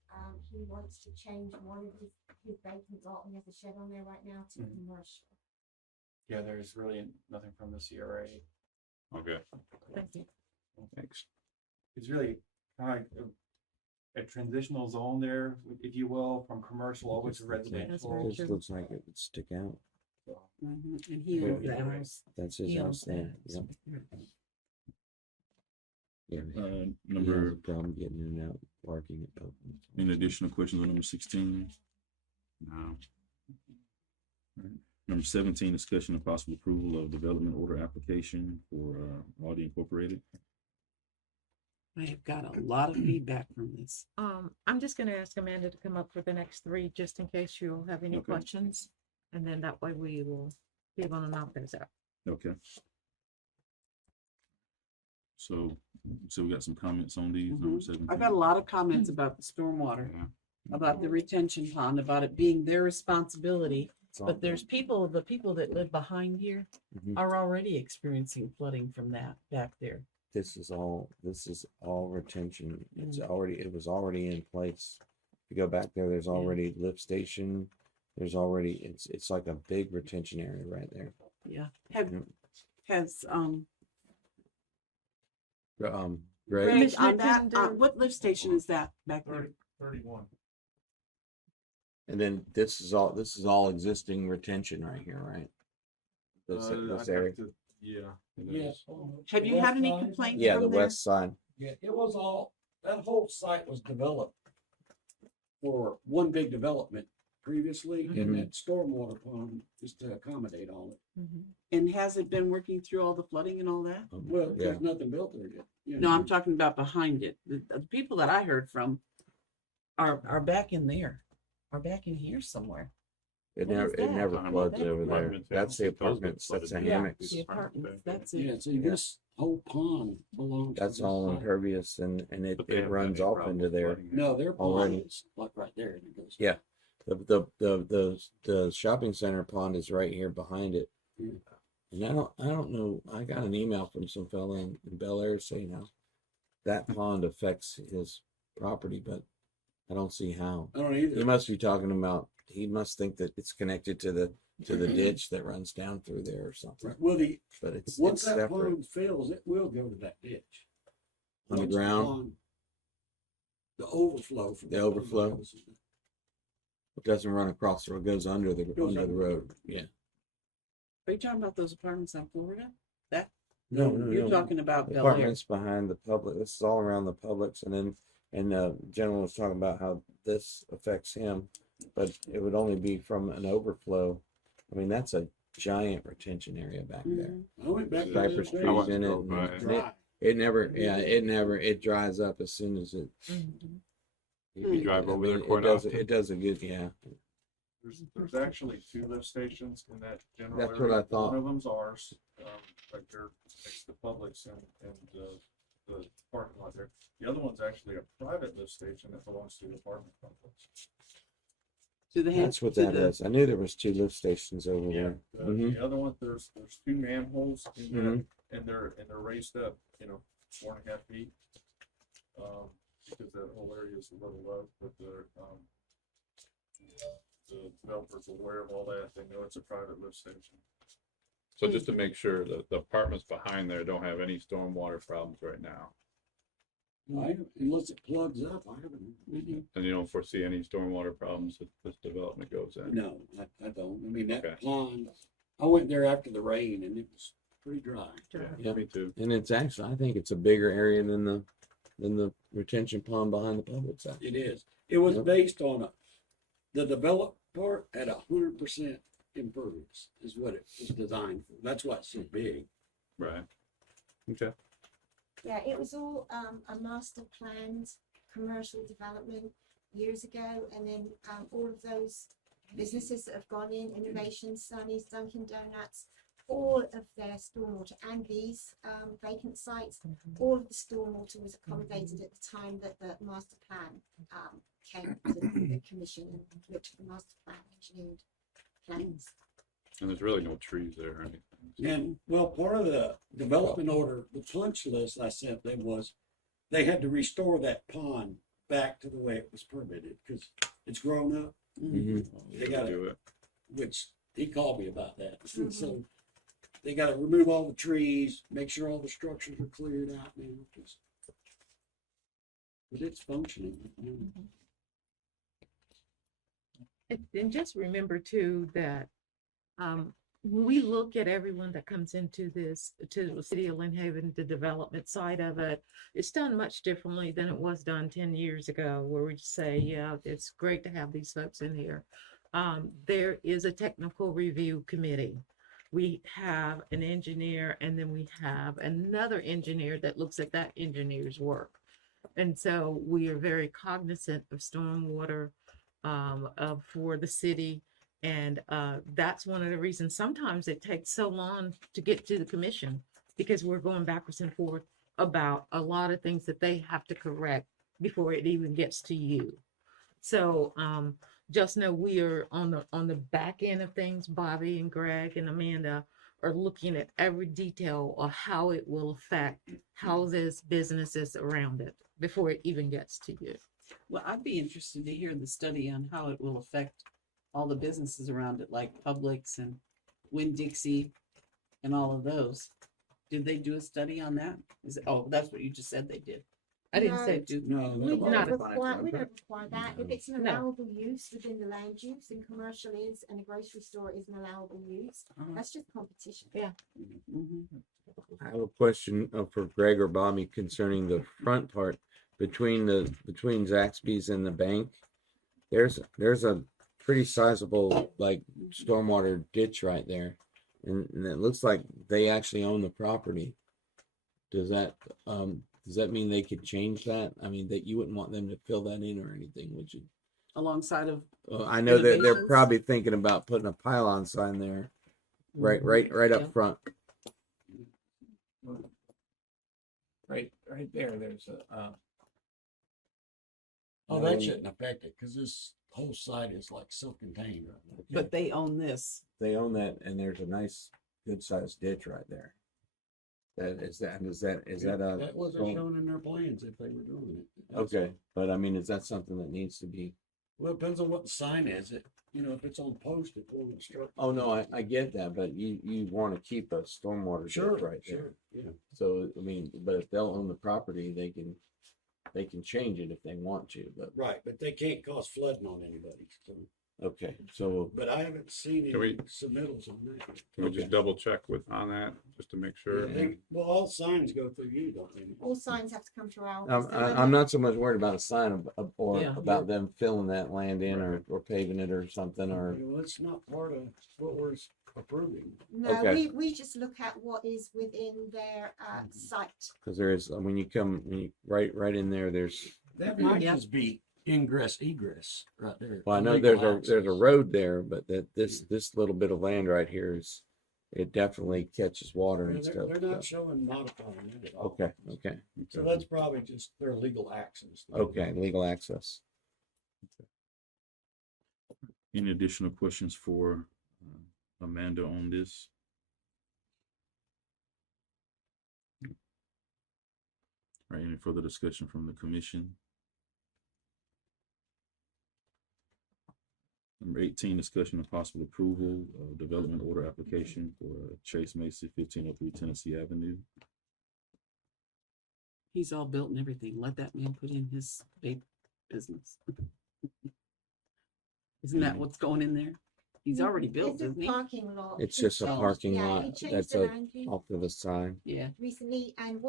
He wants to change one of his vacant lot, and he has a shed on there right now, to commercial. Yeah, there's really nothing from the CRA. Okay, Thank you. thanks. It's really kind of like a transitional zone there, if you will, from commercial over to residential. This looks like it would stick out. Mhm. And he owns that house. That's his He house owns there. that. Yep. Yeah. He has a Number, problem getting in and out, parking at Pope Oaks. any additional questions on number 16? No. Number 17, discussion of possible approval of development order application for Audi Incorporated. I have got a lot of feedback from this. I'm just gonna ask Amanda to come up for the next three, just in case you'll have any Okay. questions. And then that way we will be able to knock those out. Okay. So we got some comments on these, number Mhm. 17. I got a lot of comments about the stormwater, Yeah. about the retention pond, about it being their responsibility. It's all But there's people, the people that live behind here Mhm. are already experiencing flooding from that back there. This is all retention. It was already in place. If you go back there, there's already lift station. There's already, it's like a big retention area right there. Yeah. Yep. Has, Greg, Greg, Commissioner on that, Tindall. what lift station is that back there? 31. and then this is all existing retention right here, right? This I'd have area. to- Yeah. It Yeah. is. Have you had any complaints Yeah, the from there? west side. Yeah, it was all, that whole site was developed for one big development previously, and that stormwater pond is to accommodate all it. Mhm. And has it been working through all the flooding and all that? Well, Yeah. there's nothing built there yet. you No, know. I'm talking about behind it. The people that I heard from are back in there, are back in here somewhere. It What never, is it that? never Talking floods about over there. apartments, yeah. That's the It does get apartments. That's the flooded. Yeah, hammocks. the apartments, that's Yeah, it. so this whole pond belongs. to That's this all site. impervious and But they it haven't runs had any off problem into with there. flooding No, their pond Already. is like right there. and it goes- Yeah. The shopping center pond is right here behind it. Yeah. And I don't know, I got an email from some fella in Bel Air saying how that pond affects his property, but I don't see how. I don't He either. must be talking about, he must think that it's connected to the ditch that runs down through there or something, Well, but it's once that separate pond fills, it will go to that ditch. on the Once ground. pond- The overflow. from The that pond overflow? goes- It doesn't run across the road, it goes under the Goes road. under. Yeah. Are you talking about those apartments on Florida? That, No, you're talking about The Bel Air. apartments behind the public, this is all around the Publix, and then, and the gentleman was talking about how this affects him, but it would only be from an overflow. I mean, that's a giant retention area back there. Mhm. I went back there. Cypress the other trees day. in it, drove by and it. Dry. it dries up as soon as it. Mhm. You drive over there it quite does, often. it does a good, yeah. There's actually 2 lift stations in that general That's area. what I thought. One of them's ours, right there next to Publix and the parking lot there. The other one's actually a private lift station that belongs to the apartment complex. To the hand. That's what to that the- is. I knew there was 2 lift stations over Yeah, there. Mhm. the other one, there's 2 manholes in there, Mhm. and they're raised up, 4.5 feet. Because that whole area is a little low, but the developer's aware of all that. They know it's a private lift station. So just to make sure that the apartments behind there don't have any stormwater problems right now, Unless it plugs up, I haven't. and you don't foresee any stormwater problems if this development goes in. No, I don't. I mean, that Okay. pond, I went there after the rain and it was pretty dry. Yeah, Yeah. me too. And it's actually, I think it's a bigger area than the retention pond behind the public side. It is. It was Yep. based on the developed part at 100% impervious is what it was designed for. That's why it's so big. Right. Okay. Yeah, it was all a master planned commercial development years ago, and then all of those businesses that have gone in, Innovation, Sunny's, Dunkin' Donuts, all of their stormwater and these vacant sites, all of the stormwater was accommodated at the time that the master plan came to the commission and looked at the master plan engineered plans. And there's really no trees there or anything. And well, part of the development order, the punch list I sent them was they had to restore that pond back to the way it was permitted because it's grown up. Mhm. They got Do it. which he called me about that. Mhm. So they got to remove all the trees, make sure all the structures are cleared out now. But it's functioning. And just remember too that when we look at everyone that comes into this, to the city of Lynn Haven, the development side of it, it's done much differently than it was done 10 years ago, where we say, yeah, it's great to have these folks in here. There is a technical review committee. We have an engineer, and then we have another engineer that looks at that engineer's work. And so we are very cognizant of stormwater for the city. And that's one of the reasons sometimes it takes so long to get to the commission, because we're going backwards and forth about a lot of things that they have to correct before it even gets to you. So just know we are on the back end of things. Bobby and Greg and Amanda are looking at every detail of how it will affect houses, businesses around it before it even gets to you. Well, I'd be interested to hear the study on how it will affect all the businesses around it, like Publix and Winn-Dixie and all of those. Did they do a study on that? Oh, that's what you just said they did. I didn't say No. do. No, We Not don't a require that. If it's an No. allowable use within the land use, then commercial is, and a grocery store is an allowable use. Uh-huh. That's just competition. Yeah. Mhm. I have a question for Greg or Bobby concerning the front part between Zaxby's and the bank. There's a pretty sizable like stormwater ditch right there, and it looks like they actually own the property. Does that mean they could change that? I mean, that you wouldn't want them to fill that in or anything, would you? Alongside of, I know that they're Innovations? probably thinking about putting a pylon sign there, right Yeah. up front. Right there, there's a, Oh, that shouldn't affect it because this whole site is like self-contained. but they own this. They own that, and there's a nice, good sized ditch right there. Is that a That wasn't shown in their plans if they were doing it. That's- okay? But I mean, is that something that needs to be? Well, it depends on what the sign is. If it's on post, it will instruct. Oh no, I get that, but you want to keep a stormwater Sure, ditch right there. sure, yeah. So I mean, but if they'll own the property, they can change it if they want to. But Right, but they can't cause flooding on anybody. So, okay, so but I haven't seen any Can we- submittals on that. Can we just double check on that, just to make sure? Well, all signs go through you, don't they? All signs have to come through our. I'm not so much worried about a sign or Yeah. about them filling that land in or paving it or something or. Well, it's not part of what we're approving. No, Okay. we just look at what is within their site. Because there is, when you come, right in there, there's, That might just be ingress egress right there. well, I know Illegal there's a access. road there, but that this little bit of land right here is, it definitely catches water and They're stuff. they're not so- showing modifying it at all. Okay. So that's probably just their legal access. Okay, legal access. Any additional questions for Amanda on this? All right, any further discussion from the commission? Number 18, discussion of possible approval of development order application for Chase Macy, 1503 Tennessee Avenue. He's all built and everything. Let that man put in his big business. Isn't that what's going in there? He's already built, It's a isn't he? parking lot. It's He just a changed- parking yeah, lot he changed that's the land use off to the side. Yeah. recently, and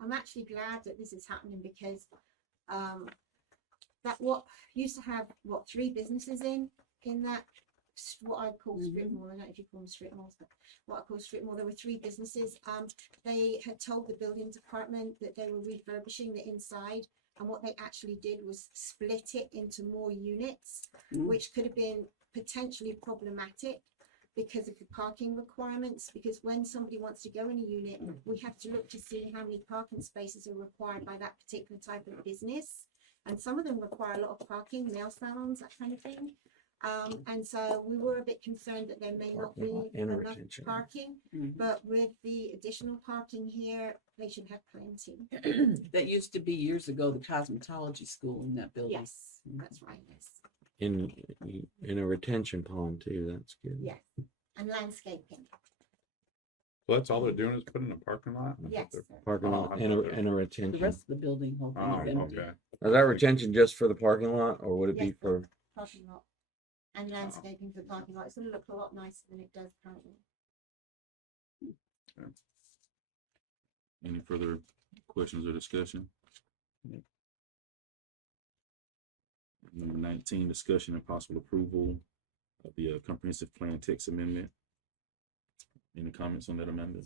I'm actually glad that this is happening because that what used to have 3 businesses in that what I call strip mall. I don't know if you call them strip malls, but what I call strip mall. There were 3 businesses. They had told the building department that they were refurbishing the inside, and what they actually did was split it into more units, which could have been potentially problematic because of the parking requirements. Because when somebody wants to go in a unit, we have to look to see how many parking spaces are required by that particular type of business. And some of them require a lot of parking, nail salons, that kind of thing. And so we were a bit concerned that there may not be Parking lot and enough retention. parking, but with the additional parking here, they should have plenty. That used to be years ago, the cosmetology school in that building. Yes, that's right, yes. In a retention pond too, that's good. Yes, and landscaping, So that's all they're doing is putting a parking lot? yes. sir. Parking lot Oh, and a okay. and a The retention. rest of the building, whole Oh, thing is empty. okay. Is that retention just for the parking lot, or would it be Yes, for? Parking lot and landscaping for the parking lot. It's gonna look a lot nicer than it does currently. Any further questions or discussion? Number 19, discussion and possible approval of the comprehensive plan text amendment. Any comments on that, Amanda?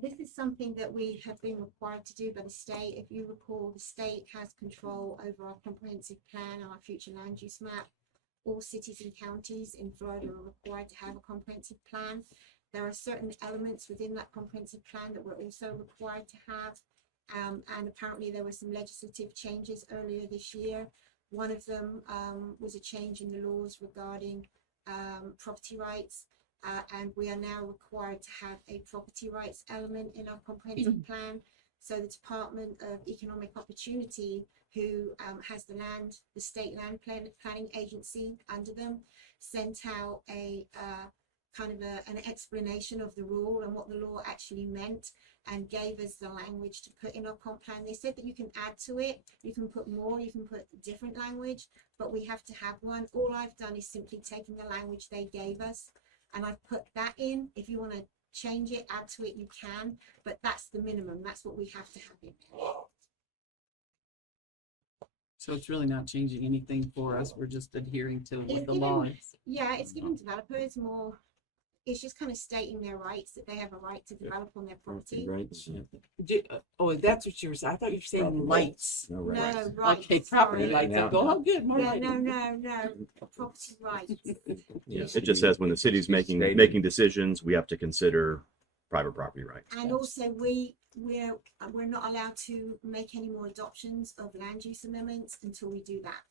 This is something that we have been required to do by the state. If you recall, the state has control over our comprehensive plan and our future land use map. All cities and counties in Florida are required to have a comprehensive plan. There are certain elements within that comprehensive plan that we're also required to have. And apparently there were some legislative changes earlier this year. One of them was a change in the laws regarding property rights. And we are now required to have a property rights element in our comprehensive plan. So the Department of Economic Opportunity, who has the state land planning agency under them, sent out a kind of an explanation of the rule and what the law actually meant, and gave us the language to put in our comp plan. They said that you can add to it, you can put more, you can put different language, but we have to have one. All I've done is simply taken the language they gave us, and I've put that in. If you want to change it, add to it, you can, but that's the minimum. That's what we have to have in there. So it's really not changing anything for us. We're just adhering to what It's the law giving- is. Yeah, it's giving developers more, it's just kind of stating their rights, that they have a right to develop on their property. Rights. Yeah. Oh, that's what you were saying. I thought you were saying Property lights. No No, rights. rights. Okay, property sorry. rights. I go, oh, good, more Yeah, lighting. no, property rights. Yes. It just says when the city's making Stated. decisions, we have to consider private property rights. And also we're not allowed to make any more adoptions of land use amendments until we do that.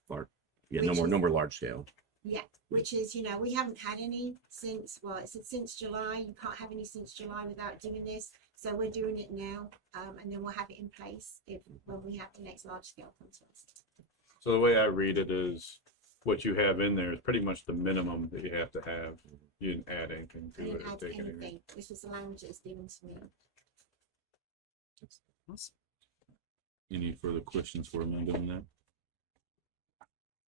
Yeah, Which no is- more large scale. Yeah, which is, we haven't had any since, well, it said since July. You can't have any since July without doing this. So we're doing it now, and then we'll have it in place when we have the next large scale come to us. So the way I read it is what you have in there is pretty much the minimum that you have to have. You didn't add anything I to it didn't or add take anything. anything. This was the language that was given to me. Any further questions for Amanda on that?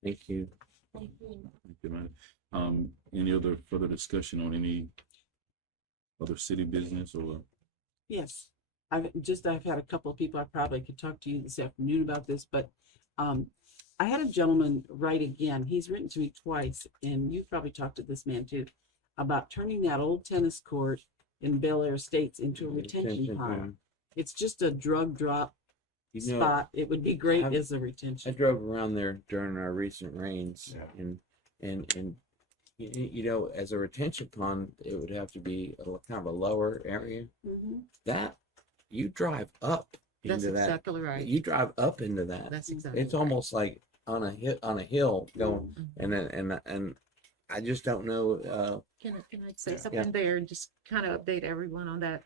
Thank you. Thank you. Thank you, Amanda. Any other further discussion on any other city business or? Yes, I've had a couple of people, I probably could talk to you this afternoon about this, but I had a gentleman write again. He's written to me twice, and you've probably talked to this man too. about turning that old tennis court in Bel Air Estates into a retention Retention pond. pond. It's just a drug drop You know, spot. It would be great I've- as a I retention. drove around there during our recent rains, Yeah. and you know, as a retention pond, it would have to be kind of a lower area. Mhm. That you drive up That's into that. exactly right. You drive up into that. That's exactly It's right. almost like on a hill going, Mhm. and then and I just don't know. Can I say Yeah. something there and just kind of update everyone on that?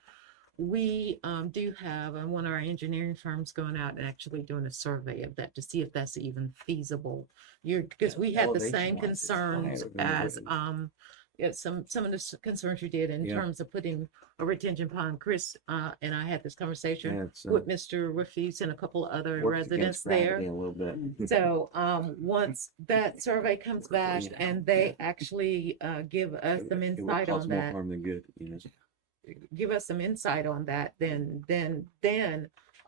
We do have one of our engineering firms going out and actually doing a survey of that to see if that's even feasible. Because we had the same elevation-wise, it's concerns higher than the as road. yeah, some of the concerns you did in Yeah. terms of putting a retention pond. Chris and I had this conversation Yeah, it's, with Mr. Rafis and a couple of other works residents against there. gravity a little bit. So once that survey comes back Yeah. and they actually give us some It would insight cause on more that, harm than good, you know. give us some insight on that, then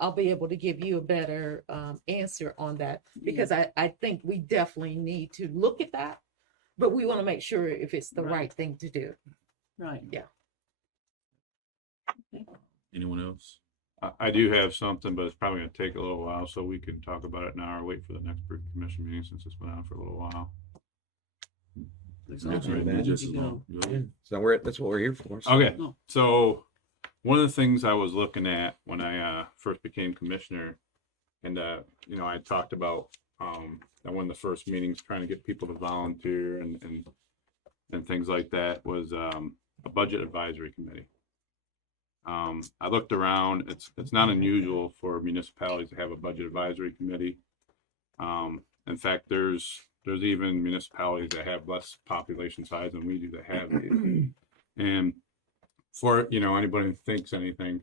I'll be able to give you a better answer on that. Because I think we definitely need to look at that, but we want to make sure if it's the right thing to do. Right. Yeah. Anyone else? I do have something, but it's probably gonna take a little while, so we can talk about it now or wait for the next commission meeting since it's been on for a little while. It's not ready to bad. just You as go. long. Go Yeah. ahead. So that's what we're here for. So. Okay, No. so one of the things I was looking at when I first became commissioner, and you know, I talked about at one of the first meetings trying to get people to volunteer and things like that was a budget advisory committee. I looked around. It's not unusual for municipalities to have a budget advisory committee. In fact, there's even municipalities that have less population size than we do that have these. And for, you know, anybody who thinks anything,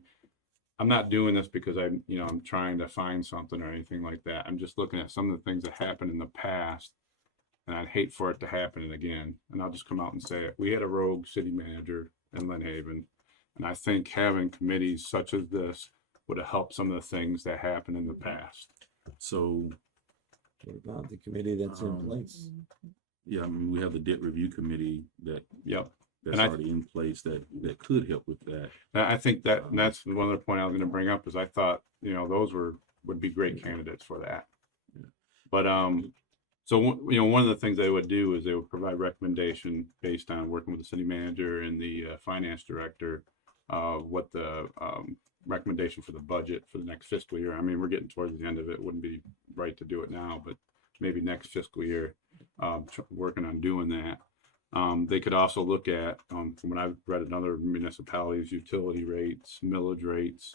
I'm not doing this because I'm trying to find something or anything like that. I'm just looking at some of the things that happened in the past, and I'd hate for it to happen again. And I'll just come out and say it. We had a rogue city manager in Lynn Haven, and I think having committees such as this would have helped some of the things that happened in the past. So, What about the committee that's in place? yeah, I mean, we have the debt review committee that's And I- already in place that could help with that. I think that's one other point I was going to bring up is I thought, you know, those would be great candidates for that. But so you know, one of the things they would do is they would provide recommendation based on working with the city manager and the finance director of what the recommendation for the budget for the next fiscal year. I mean, we're getting towards the end of it. It wouldn't be right to do it now, but maybe next fiscal year, working on doing that. They could also look at, from what I've read in other municipalities, utility rates, millage rates.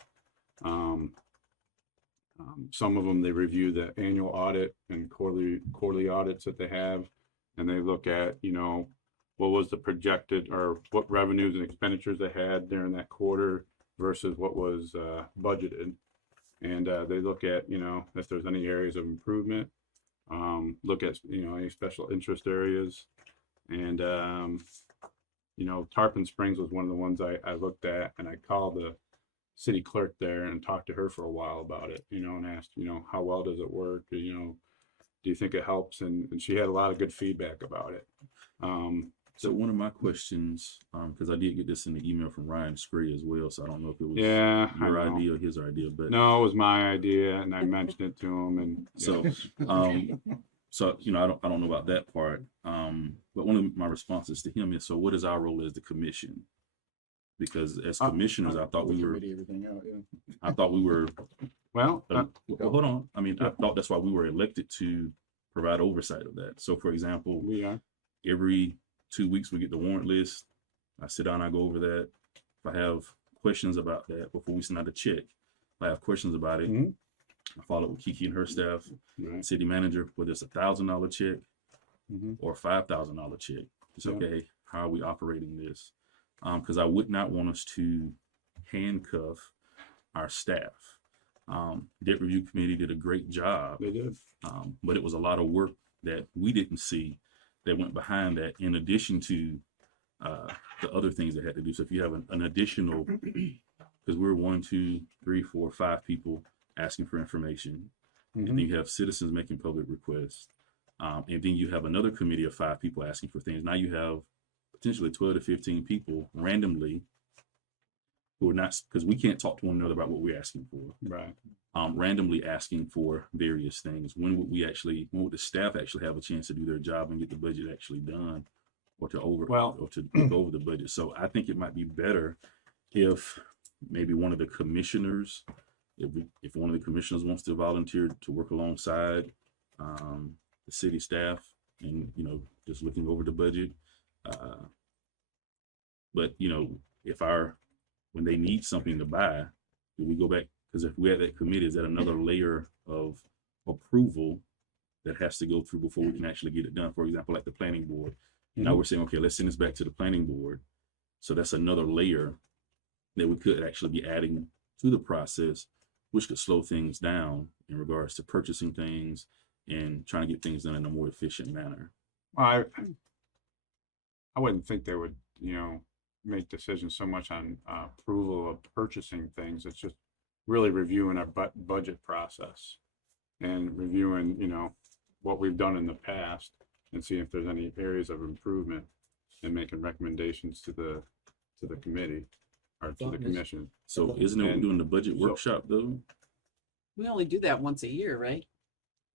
Some of them, they review the annual audit and quarterly audits that they have. And they look at, you know, what was the projected or what revenues and expenditures they had during that quarter versus what was budgeted. And they look at, you know, if there's any areas of improvement, look at, you know, any special interest areas. And, you know, Tarpon Springs was one of the ones I looked at, and I called the city clerk there and talked to her for a while about it, you know, and asked, you know, how well does it work? You know, do you think it helps? And she had a lot of good feedback about it. So one of my questions, because I did get this in the email from Ryan Scree as well, so I don't know if it was Yeah, I your know. idea or his idea, but No, it was my idea, and I mentioned it to him, and so so you know, I don't know about that part. But one of my responses to him is, so what is our role as the commission? Because as commissioners, I thought we were everything out, yeah. I thought we were well, well, hold on. I mean, I thought that's why we were elected to provide oversight of that. So for example, we are. every 2 weeks we get the warrant list. I sit down, I go over that. If I have questions about that before we send out a check, if I have questions about it, Mhm. I follow up with Kiki and her staff, Right. city manager, whether it's $1,000 check Mhm. or $5,000 check. It's Yeah. okay. How are we operating this? Because I would not want us to handcuff our staff. Debt review committee did a great job, They did. but it was a lot of work that we didn't see that went behind that, in addition to the other things they had to do. So if you have an additional, because we're 1, 2, 3, 4, 5 people asking for information, and then you have citizens making public requests, and then you have another committee of 5 people asking for things. Now you have potentially 12 to 15 people randomly who are not, because we can't talk to one another about what we're asking for. Right. Randomly asking for various things. When would the staff actually have a chance to do their job and get the budget actually done, or to look over the budget? So I think it might be better if maybe one of the commissioners, if one of the commissioners wants to volunteer to work alongside the city staff and, you know, just looking over the budget. But, you know, when they need something to buy, do we go back? Because if we're at that committee, is that another layer of approval that has to go through before we can actually get it done? For example, like the planning board. Now we're saying, okay, let's send this back to the planning board. So that's another layer that we could actually be adding to the process, which could slow things down in regards to purchasing things and trying to get things done in a more efficient manner. I wouldn't think they would, you know, make decisions so much on approval of purchasing things. It's just really reviewing our budget process and reviewing, you know, what we've done in the past and see if there's any areas of improvement and making recommendations to the committee or to the commission. So isn't it doing the budget workshop though? We only do that once a year, right?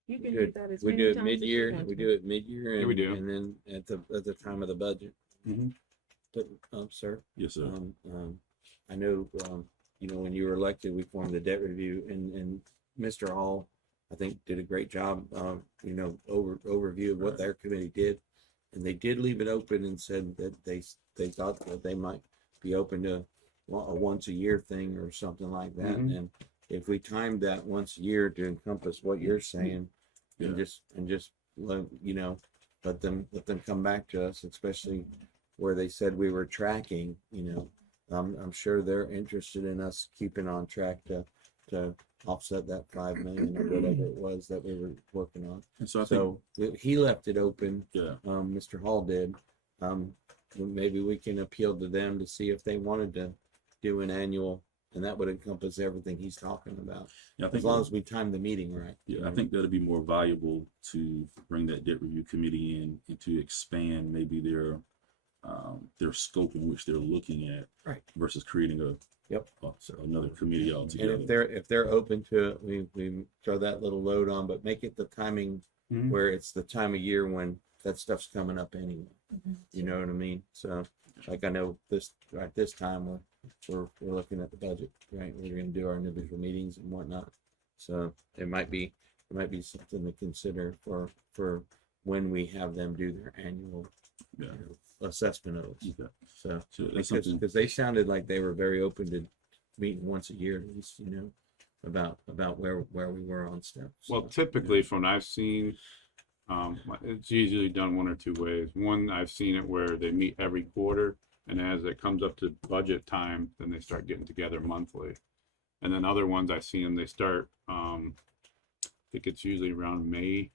You can do that as We many do it times as you mid-year, want we to. do it mid-year, Yeah, and, we do. and then at the time of the budget. Mhm. But, sir, Yes, sir. I know, you know, when you were elected, we formed the debt review, and Mr. Hall, I think, did a great job, you know, overview of what their committee did. And they did leave it open and said that they thought that they might be open to a once a year thing or something like that. Mhm. And if we timed that once a year to encompass what you're saying, Yeah. and just let, you know, let them come back to us, especially where they said we were tracking, you know, I'm sure they're interested in us keeping on track to offset that 5 million or whatever it was that we were working on. And so I think, So he left it open. yeah, Mr. Hall did. Maybe we can appeal to them to see if they wanted to do an annual, and that would encompass everything he's talking about. yeah, I think As long as we time the meeting right. yeah, I think that'd be more valuable to bring that debt review committee in and to expand maybe their scope in which they're looking at, Right. versus creating another committee And altogether. if they're open to it, we throw that little load on, but make it the timing Mhm. where it's the time of year when that stuff's coming up anyway. You know what I mean? So, like, I know at this time we're looking at the budget, right? We're going to do our individual meetings and whatnot. So it might be something to consider for when we have them do their annual Yeah. assessment of us. Okay. So So that's something. because they sounded like they were very open to meeting once a year at least, you know, about where we were on stuff. Well, typically from what I've seen, it's usually done one or two ways. One, I've seen it where they meet every quarter, and as it comes up to budget time, then they start getting together monthly. And then other ones I've seen, they start, I think it's usually around May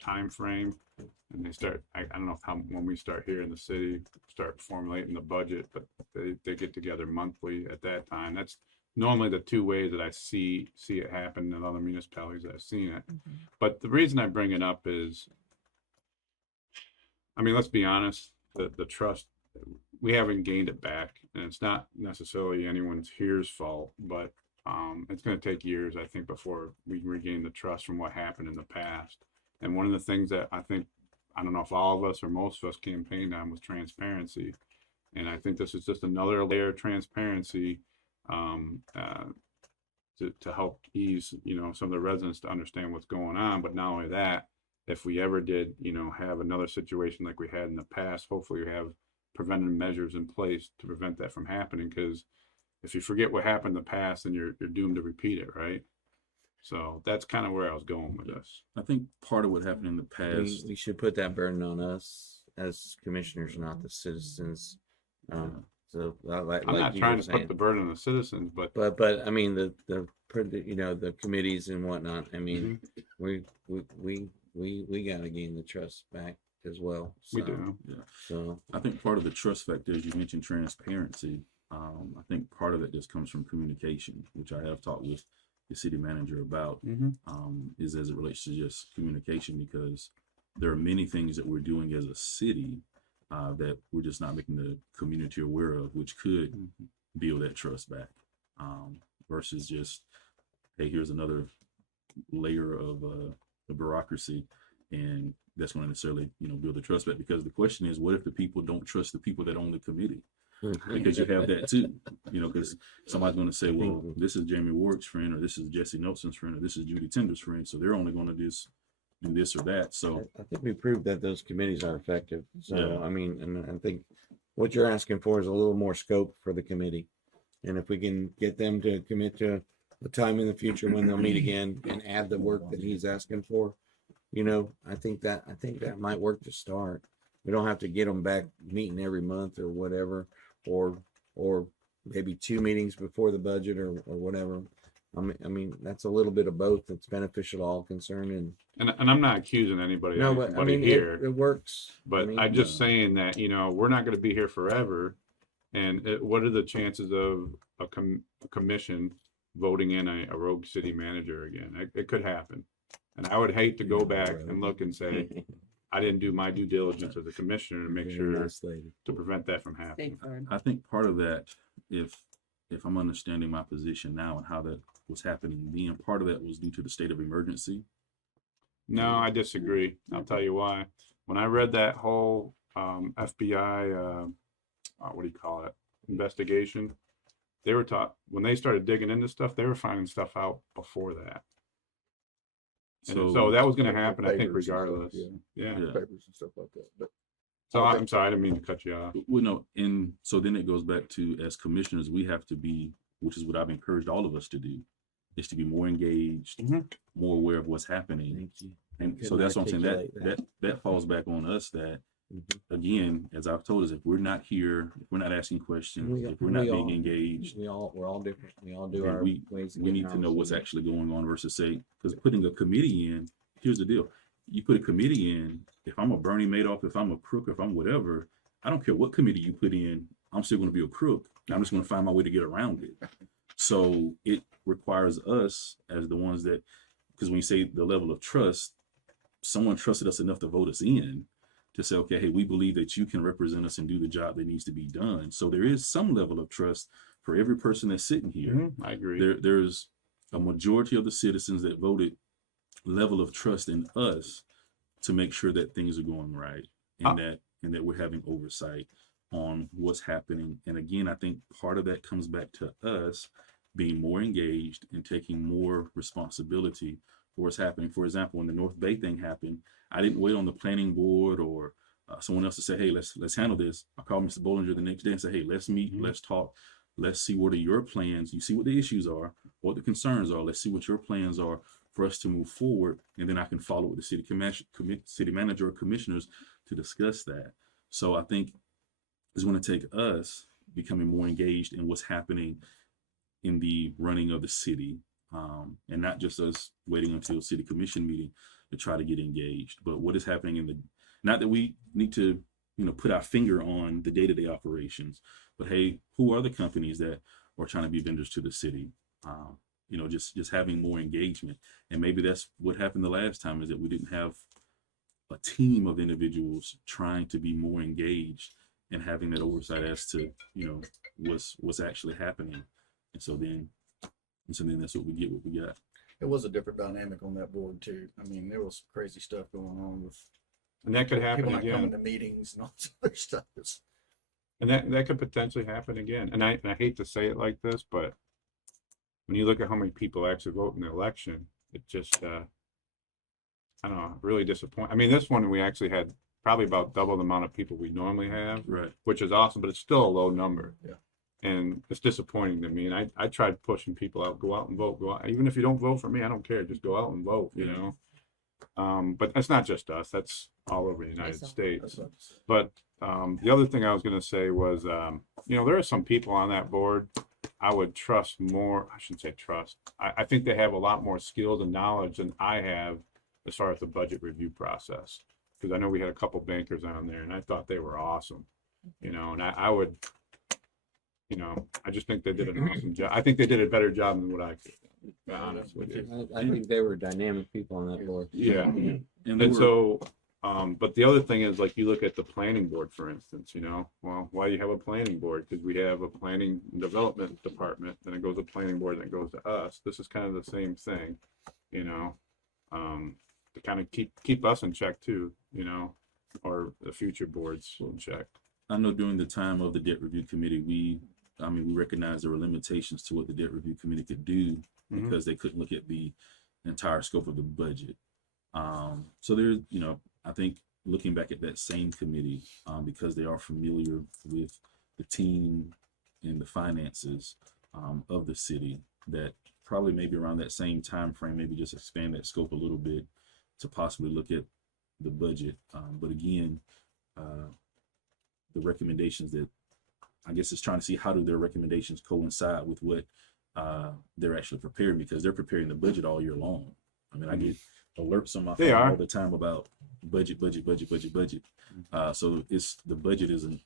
timeframe, and they start, I don't know when we start here in the city, start formulating the budget, but they get together monthly at that time. That's normally the two ways that I see it happen in other municipalities that I've seen it. But the reason I bring it up is, I mean, let's be honest, the trust, we haven't gained it back, and it's not necessarily anyone's here's fault, but it's going to take years, I think, before we regain the trust from what happened in the past. And one of the things that I think, I don't know if all of us or most of us campaigned on was transparency. And I think this is just another layer of transparency to help ease, you know, some of the residents to understand what's going on. But not only that, if we ever did, you know, have another situation like we had in the past, hopefully we have preventive measures in place to prevent that from happening. Because if you forget what happened in the past, then you're doomed to repeat it, right? So that's kind of where I was going with this. I think part of what happened in the past. We should put that burden on us as commissioners, not the citizens. So like I'm not you trying were to put saying. the burden on the citizens, but But I mean the you know, the committees and whatnot. I mean, we gotta gain the trust back as well. we So, do. Yeah. So I think part of the trust factor, as you mentioned, transparency. I think part of it just comes from communication, which I have talked with the city manager about, is as it relates to just communication, because there are many things that we're doing as a city that we're just not making the community aware of, which could build that trust back, versus just, hey, here's another layer of the bureaucracy, and that's going to necessarily, build the trust back. Because the question is, what if the people don't trust the people that own the committee? Because you have that too, because somebody's going to say, well, this is Jamie Ward's friend, or this is Jesse Nelson's friend, or this is Judy Tender's friend, so they're only going to do this or that. So I think we proved that those committees are effective. So, Yeah. I mean, and I think what you're asking for is a little more scope for the committee. And if we can get them to commit to a time in the future when they'll meet again and add the work that he's asking for, I think that might work to start. We don't have to get them back meeting every month or whatever, or maybe 2 meetings before the budget or whatever. I mean, that's a little bit of both. That's beneficial to all concerned. And I'm not accusing anybody, No, but I anybody mean, here, it works. but I'm just saying that, we're not going to be here forever. And what are the chances of a commission voting in a rogue city manager again? It could happen. And I would hate to go back and look and say, I didn't do my due diligence as a commissioner to make sure to prevent that from happening. I think part of that, if I'm understanding my position now and how that was happening then, part of that was due to the state of emergency. No, I disagree. I'll tell you why. When I read that whole FBI, what do you call it, investigation, they were taught when they started digging into stuff, they were finding stuff out before that. So that was going to happen, I think, regardless. Yeah. Papers and stuff like that. But So I'm sorry, I didn't mean to cut you off. Well, no, and so then it goes back to, as commissioners, we have to be, which is what I've encouraged all of us to do, is to be more engaged, more aware of what's happening. Thank you. And so Couldn't that's what I'm saying, articulate that falls back on us, that again, as I've told us, if we're not here, if we're not asking questions, if we're not being engaged, we're all different. We all do then our ways. we need to know what's actually going on versus say, because putting a committee in, here's the deal. You put a committee in, if I'm a Bernie Madoff, if I'm a crook, if I'm whatever, I don't care what committee you put in, I'm still going to be a crook. I'm just going to find my way to get around it. So it requires us as the ones that, because when you say the level of trust, someone trusted us enough to vote us in to say, okay, hey, we believe that you can represent us and do the job that needs to be done. So there is some level of trust for every person that's sitting here. I agree. There's a majority of the citizens that voted level of trust in us to make sure that things are going right and that we're having oversight on what's happening. And again, I think part of that comes back to us being more engaged and taking more responsibility for what's happening. For example, when the North Bay thing happened, I didn't wait on the planning board or someone else to say, hey, let's handle this. I called Mr. Bollinger the next day and said, hey, let's meet, let's talk. Let's see what are your plans. You see what the issues are, what the concerns are. Let's see what your plans are for us to move forward. And then I can follow with the city manager or commissioners to discuss that. So I think it's going to take us becoming more engaged in what's happening in the running of the city, and not just us waiting until city commission meeting to try to get engaged, but what is happening in the, not that we need to, put our finger on the day-to-day operations, but hey, who are the companies that are trying to be vendors to the city? Just having more engagement. And maybe that's what happened the last time, is that we didn't have a team of individuals trying to be more engaged and having that oversight as to, what's actually happening. And so then that's what we get, what we got. It was a different dynamic on that board too. I mean, there was crazy stuff going on with And that could happen people not coming again. to meetings and all this other stuff. And that could potentially happen again. And I hate to say it like this, but when you look at how many people actually vote in the election, it just, I don't know, really disappointing. I mean, this one, we actually had probably about double the amount of people we normally have, Right. which is awesome, but it's still a low number. Yeah. And it's disappointing to me. And I tried pushing people out, go out and vote, go out. Even if you don't vote for me, I don't care. Just go out and vote, But that's not just us. That's all over the United States. But the other thing I was going to say was, there are some people on that board I would trust more. I shouldn't say trust. I think they have a lot more skills and knowledge than I have as far as the budget review process. Because I know we had a couple bankers on there and I thought they were awesome, and I would, I just think they did an awesome job. I think they did a better job than what I could, to be honest with you. I think they were dynamic people on that board. Yeah. And And so But the other thing is, like, you look at the planning board, for instance, you know, well, why do you have a planning board? Because we have a planning and development department, then it goes to planning board, and it goes to us. This is kind of the same thing, you know, to kind of keep us in check too, you know, or the future boards in check. I know during the time of the debt review committee, we recognized there were limitations to what the debt review committee could do because they couldn't look at the entire scope of the budget. So there's, you know, I think looking back at that same committee, because they are familiar with the team and the finances of the city, that probably maybe around that same time frame, maybe just expand that scope a little bit to possibly look at the budget. But again, the recommendations that I guess is trying to see how do their recommendations coincide with what they're actually preparing, because they're preparing the budget all year long. I mean, I get alerts on my phone all the time about budget. So the budget is an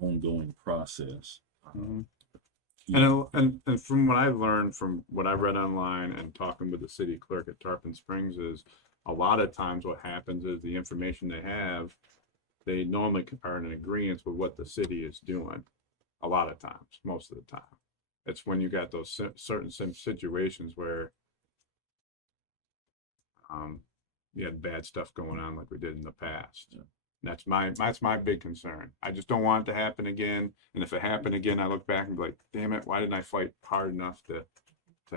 ongoing process. And from what I've learned, from what I've read online and talking with the city clerk at Tarpon Springs, is a lot of times what happens is the information they have, they normally are in agreement with what the city is doing. A lot of times, most of the time, it's when you got those certain situations where you had bad stuff going on like we did in the past. Yeah. That's my big concern. I just don't want it to happen again. And if it happened again, I look back and be like, damn it, why didn't I fight hard enough to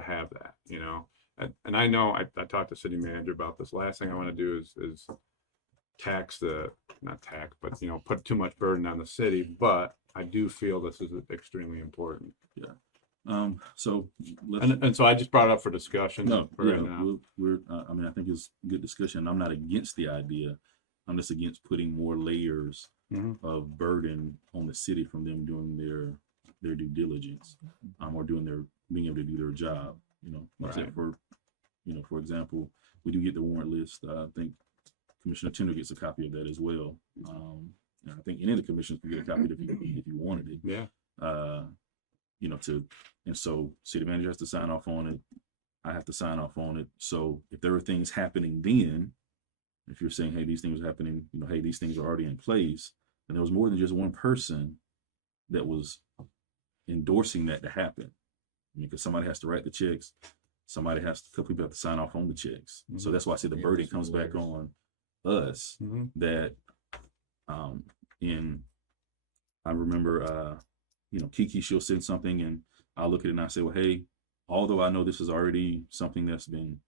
have that, you know? And I know I talked to city manager about this. Last thing I want to do is but you know, put too much burden on the city. But I do feel this is extremely important. Yeah. So and so I just brought it up for discussion. No, right now. we're I mean, I think it's good discussion. I'm not against the idea. I'm just against putting more layers of burden on the city from them doing their due diligence, or being able to do their job. You know, like for example, we do get the warrant list. I think Commissioner Tender gets a copy of that as well. And I think any of the commissioners can get a copy if you wanted it. Yeah. You know, and so city manager has to sign off on it. I have to sign off on it. So if there are things happening then, if you're saying, hey, these things are happening, you know, hey, these things are already in place, and there was more than just one person that was endorsing that to happen. I mean, because somebody has to write the checks, a couple people have to sign off on the checks. So that's why I say the burden comes back on us. That I remember you know, Kiki, she'll send something and I'll look at it and I say, well, hey, although I know this is already something that's been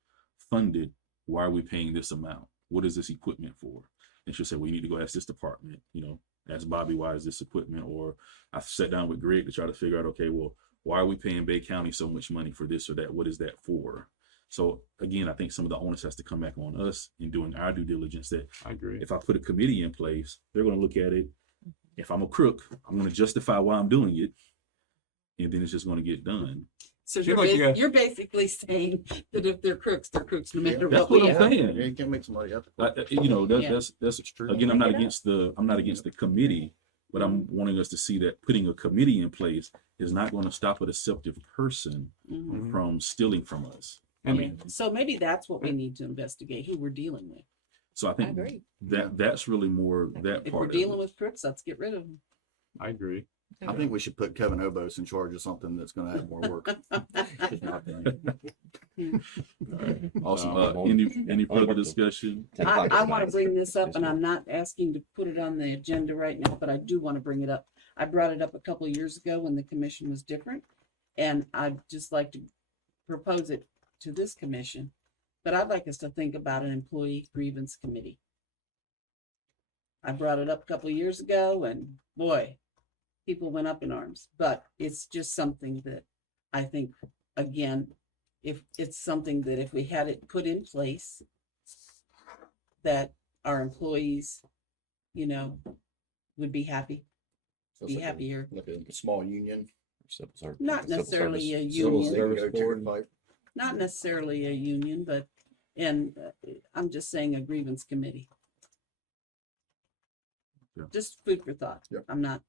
funded, why are we paying this amount? What is this equipment for? And she'll say, well, you need to go ask this department, you know, ask Bobby, why is this equipment? Or I've sat down with Greg to try to figure out, okay, well, why are we paying Bay County so much money for this or that? What is that for? So again, I think some of the onus has to come back on us in doing our due diligence. That I agree. If I put a committee in place, they're going to look at it. If I'm a crook, I'm going to justify why I'm doing it, and then it's just going to get done. So you're basically saying that if they're crooks no matter That's what what we I'm have. saying. You can't make somebody up. You know, that's true. again, I'm not against the committee, but I'm wanting us to see that putting a committee in place is not going to stop a deceptive person from stealing from us. I mean, so maybe that's what we need to investigate, who we're dealing with. so I think agree. that's really more that If part. we're dealing with crooks, let's get rid of them. I agree. I think we should put Kevin Obos in charge of something that's going to add more work. Awesome. Any further discussion? I want to bring this up, and I'm not asking to put it on the agenda right now, but I do want to bring it up. I brought it up a couple of years ago when the commission was different, and I'd just like to propose it to this commission. But I'd like us to think about an employee grievance committee. I brought it up a couple of years ago, and boy, people went up in arms. But it's just something that I think, again, if it's something that if we had it put in place, that our employees, you know, would be happy, So be it's like happier. like a small union. Not necessarily a Civil union, service board type. not necessarily a union, but, and I'm just saying a grievance committee. Yeah. Just food for thought. Yep. I'm not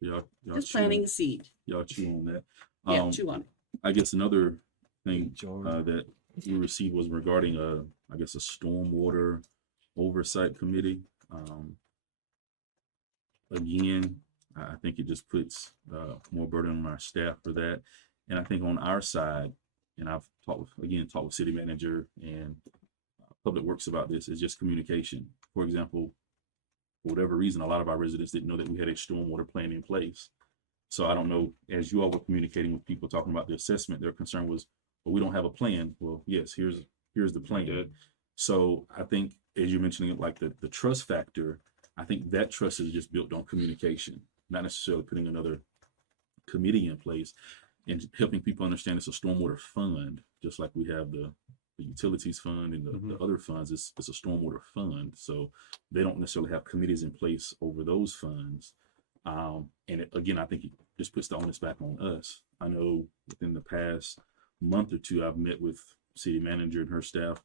Y'all just chew planting on- a seed. Y'all chew on that. Yeah, chew on it. I guess another thing that we received was regarding I guess a stormwater Oversight Committee. Again, I think it just puts more burden on our staff for that. And I think on our side, and I've talked with city manager and public works about this, is just communication. For example, for whatever reason, a lot of our residents didn't know that we had a stormwater plan in place. So I don't know, as you all were communicating with people talking about the assessment, their concern was, well, we don't have a plan. Well, yes, here's the plan. So I think, as you're mentioning it, like the trust factor, I think that trust is just built on communication, not necessarily putting another committee in place and helping people understand it's a stormwater fund, just like we have the utilities fund and the other funds. It's a stormwater fund. So they don't necessarily have committees in place over those funds. Again, I think it just puts the onus back on us. I know within the past month or two, I've met with city manager and her staff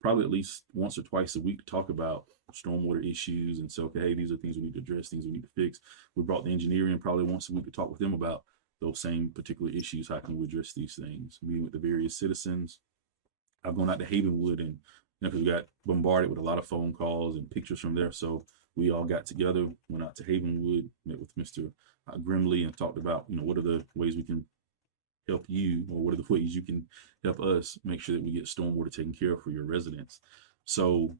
probably at least once or twice a week to talk about stormwater issues and say, okay, hey, these are things we need to address, things we need to fix. We brought the engineer in probably once a week to talk with them about those same particular issues. How can we address these things? Meeting with the various citizens. I've gone out to Havenwood and, because we got bombarded with a lot of phone calls and pictures from there. So we all got together, went out to Havenwood, met with Mr. Grimley and talked about, what are the ways we can help you, or what are the ways you can help us make sure that we get stormwater taken care of for your residents. So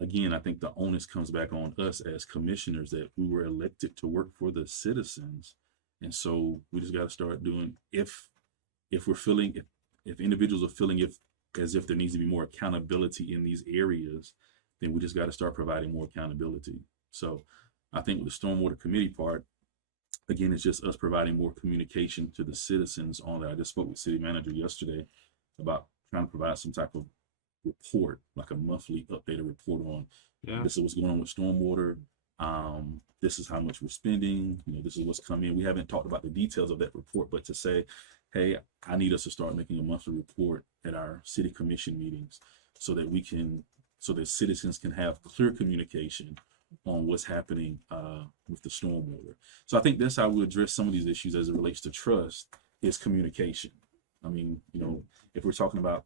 again, I think the onus comes back on us as commissioners that we were elected to work for the citizens. And so we just got to start doing, if we're feeling, if individuals are feeling as if there needs to be more accountability in these areas, then we just got to start providing more accountability. So I think with the stormwater committee part, again, it's just us providing more communication to the citizens on that. I just spoke with city manager yesterday about trying to provide some type of report, like a monthly updated report on this is what's going on with stormwater. This is how much we're spending. This is what's coming in. We haven't talked about the details of that report, but to say, hey, I need us to start making a monthly report at our city commission meetings so that citizens can have clear communication on what's happening with the stormwater. So I think that's how we address some of these issues as it relates to trust, is communication. I mean, if we're talking about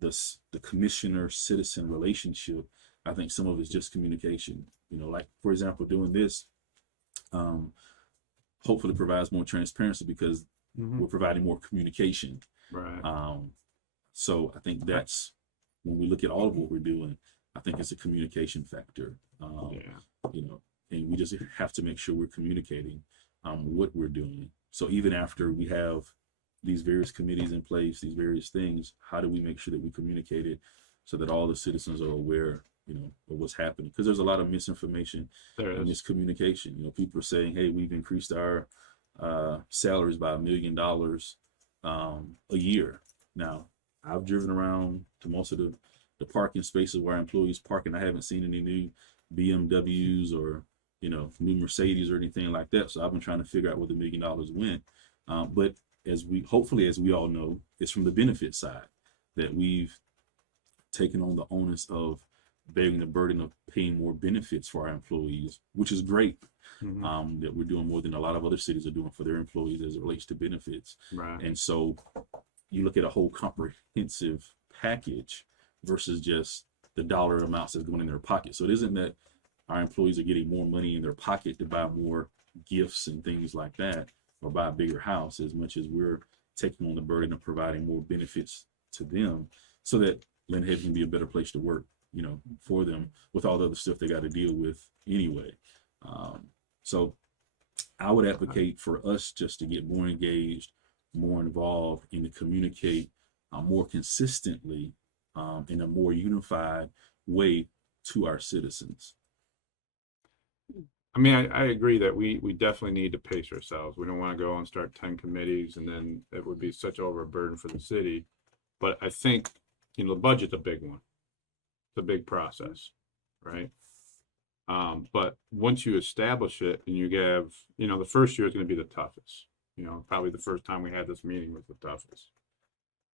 the commissioner-citizen relationship, I think some of it's just communication. Like, for example, doing this hopefully provides more transparency because we're providing more communication. Right. So I think that's, when we look at all of what we're doing, I think it's a communication factor. And we just have to make sure we're communicating what we're doing. So even after we have these various committees in place, these various things, how do we make sure that we communicate it so that all the citizens are aware, of what's happening? Because there's a lot of misinformation and miscommunication. People are saying, hey, we've increased our salaries by $1 million a year. Now, I've driven around to most of the parking spaces where our employees park, and I haven't seen any new BMWs or, new Mercedes or anything like that. So I've been trying to figure out where the $1 million went. But as we all know, it's from the benefit side that we've taken on the onus of bearing the burden of paying more benefits for our employees, which is great. That we're doing more than a lot of other cities are doing for their employees as it relates to benefits. Right. And so you look at a whole comprehensive package versus just the dollar amounts that's going in their pocket. So it isn't that our employees are getting more money in their pocket to buy more gifts and things like that, or buy a bigger house, as much as we're taking on the burden of providing more benefits to them so that Lynn Haven can be a better place to work, for them with all the other stuff they got to deal with anyway. So I would advocate for us just to get more engaged, more involved, and to communicate more consistently in a more unified way to our citizens. I mean, I agree that we definitely need to pace ourselves. We don't want to go and start 10 committees, and then it would be such overburden for the city. But I think, the budget's a big one. It's a big process, right? But once you establish it and you have, the first year is going to be the toughest. Probably the first time we had this meeting was the toughest.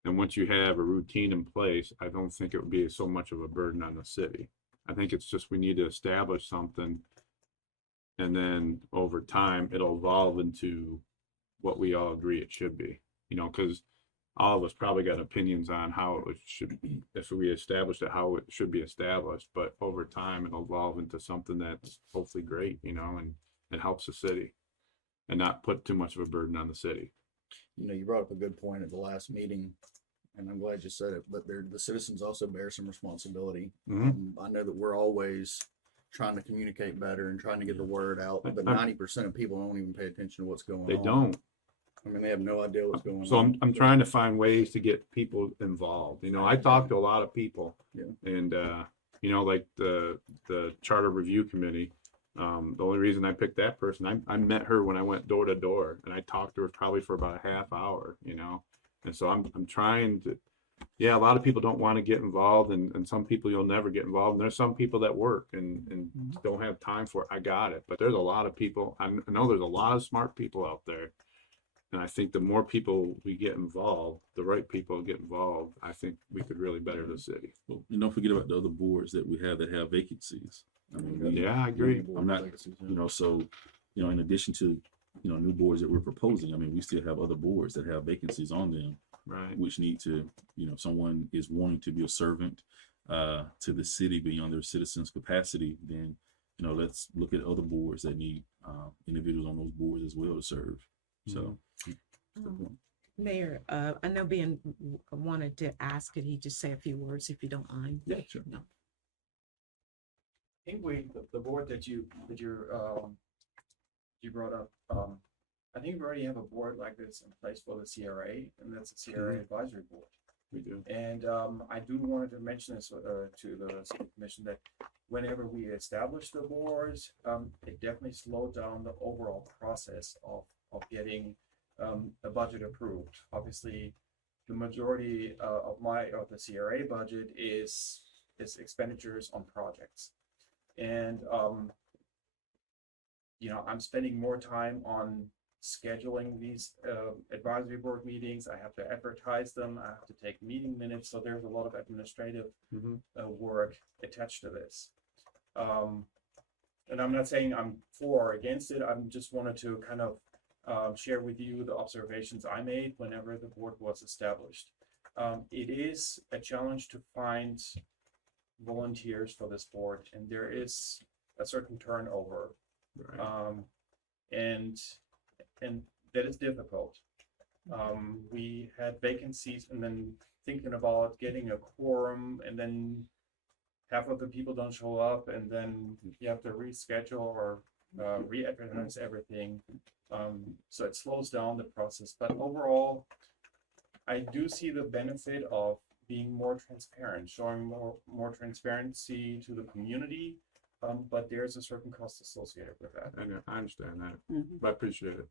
And once you have a routine in place, I don't think it would be so much of a burden on the city. I think it's just we need to establish something, and then over time it'll evolve into what we all agree it should be. Because all of us probably got opinions on how it should, if we established it, how it should be established, but over time it'll evolve into something that's hopefully great, you know, and it helps the city and not put too much of a burden on the city. You know, you brought up a good point at the last meeting, and I'm glad you said it, but the citizens also bear some responsibility. I know that we're always trying to communicate better and trying to get the word out, but 90% of people don't even pay attention to what's going on. They don't. I mean, they have no idea what's going So on. I'm trying to find ways to get people involved. You know, I talk to a lot of people, Yeah. and you know, like the charter review committee. The only reason I picked that person, I met her when I went door to door, and I talked to her probably for about a half hour. You know, and so I'm trying to. Yeah, a lot of people don't want to get involved, and some people you'll never get involved. And there's some people that work and don't have time for it. I got it, but there's a lot of people. I know there's a lot of smart people out there. And I think the more people we get involved, the right people get involved, I think we could really better the city. Well, and don't forget about the other boards that we have that have vacancies. I mean, Yeah, I agree. I'm not, you know, so, you know, in addition to, you know, new boards that we're proposing, I mean, we still have other boards that have vacancies on them, Right. which need to, you know, if someone is wanting to be a servant to the city beyond their citizens' capacity, then, you know, let's look at other boards that need individuals on those boards as well to serve. So. Mayor, I know Ben wanted to ask, could he just say a few words if you don't mind? Yeah, sure. No. I think the board that you brought up, I think we already have a board like this in place for the CRA, and that's the CRA Advisory Board. We do. And I do wanted to mention this to the city commission that whenever we establish the boards, it definitely slowed down the overall process of getting a budget approved. Obviously, the majority of the CRA budget is expenditures on projects, and you know, I'm spending more time on scheduling these advisory board meetings. I have to advertise them. I have to take meeting minutes. So there's a lot of administrative work attached to this. And I'm not saying I'm for or against it. I'm just wanted to kind of share with you the observations I made whenever the board was established. It is a challenge to find volunteers for this board, and there is a certain turnover. Right. And that is difficult. We had vacancies, and then thinking about getting a quorum, and then half of the people don't show up, and then you have to reschedule or re-advertise everything. So it slows down the process. But overall, I do see the benefit of being more transparent, showing more transparency to the community. But there's a certain cost associated with that. And I understand that. But I appreciate it.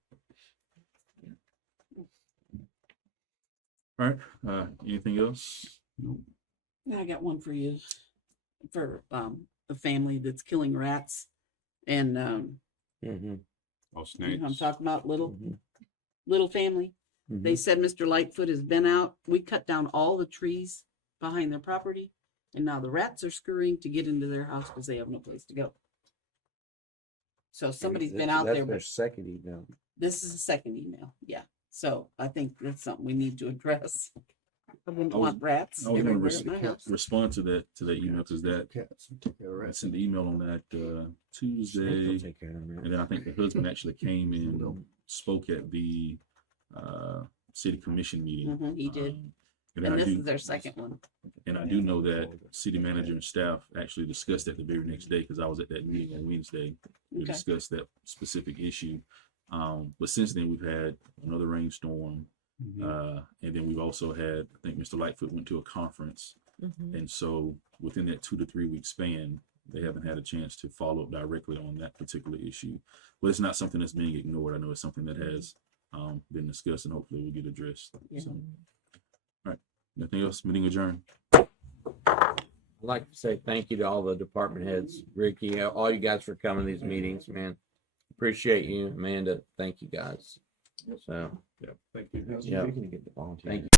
All right. Anything else? No. I got one for you, for a family that's killing rats, and Oh, you know what I'm snakes. talking about, little family. They said Mr. Lightfoot has been out. We cut down all the trees behind their property, and now the rats are scurrying to get into their house because they have no place to go. So somebody's been out there. That's their second email. This is the second email. Yeah. So I think that's something we need to address. I wouldn't I was- want rats I was going everywhere to at my house. respond to that email because that I sent the email on that Tuesday, Take care of them, right? and then I think the husband actually came and spoke at the city commission meeting. He did. And And I this do- is their second one. And I do know that city manager and staff actually discussed that the very next day, because I was at that meeting on Wednesday. We Okay. discussed that specific issue. But since then, we've had another rainstorm. And then we've also had, I think Mr. Lightfoot went to a conference. And so within that 2 to 3 week span, they haven't had a chance to follow up directly on that particular issue. But it's not something that's being ignored. I know it's something that has been discussed, and hopefully will get addressed. Yeah. So, all right. Nothing else? Meeting adjourned. I'd like to say thank you to all the department heads, Ricky, all you guys for coming to these meetings, man. Appreciate you, Amanda. Thank you guys. So, Yeah, thank you. yeah, You can get the volunteer. thank you.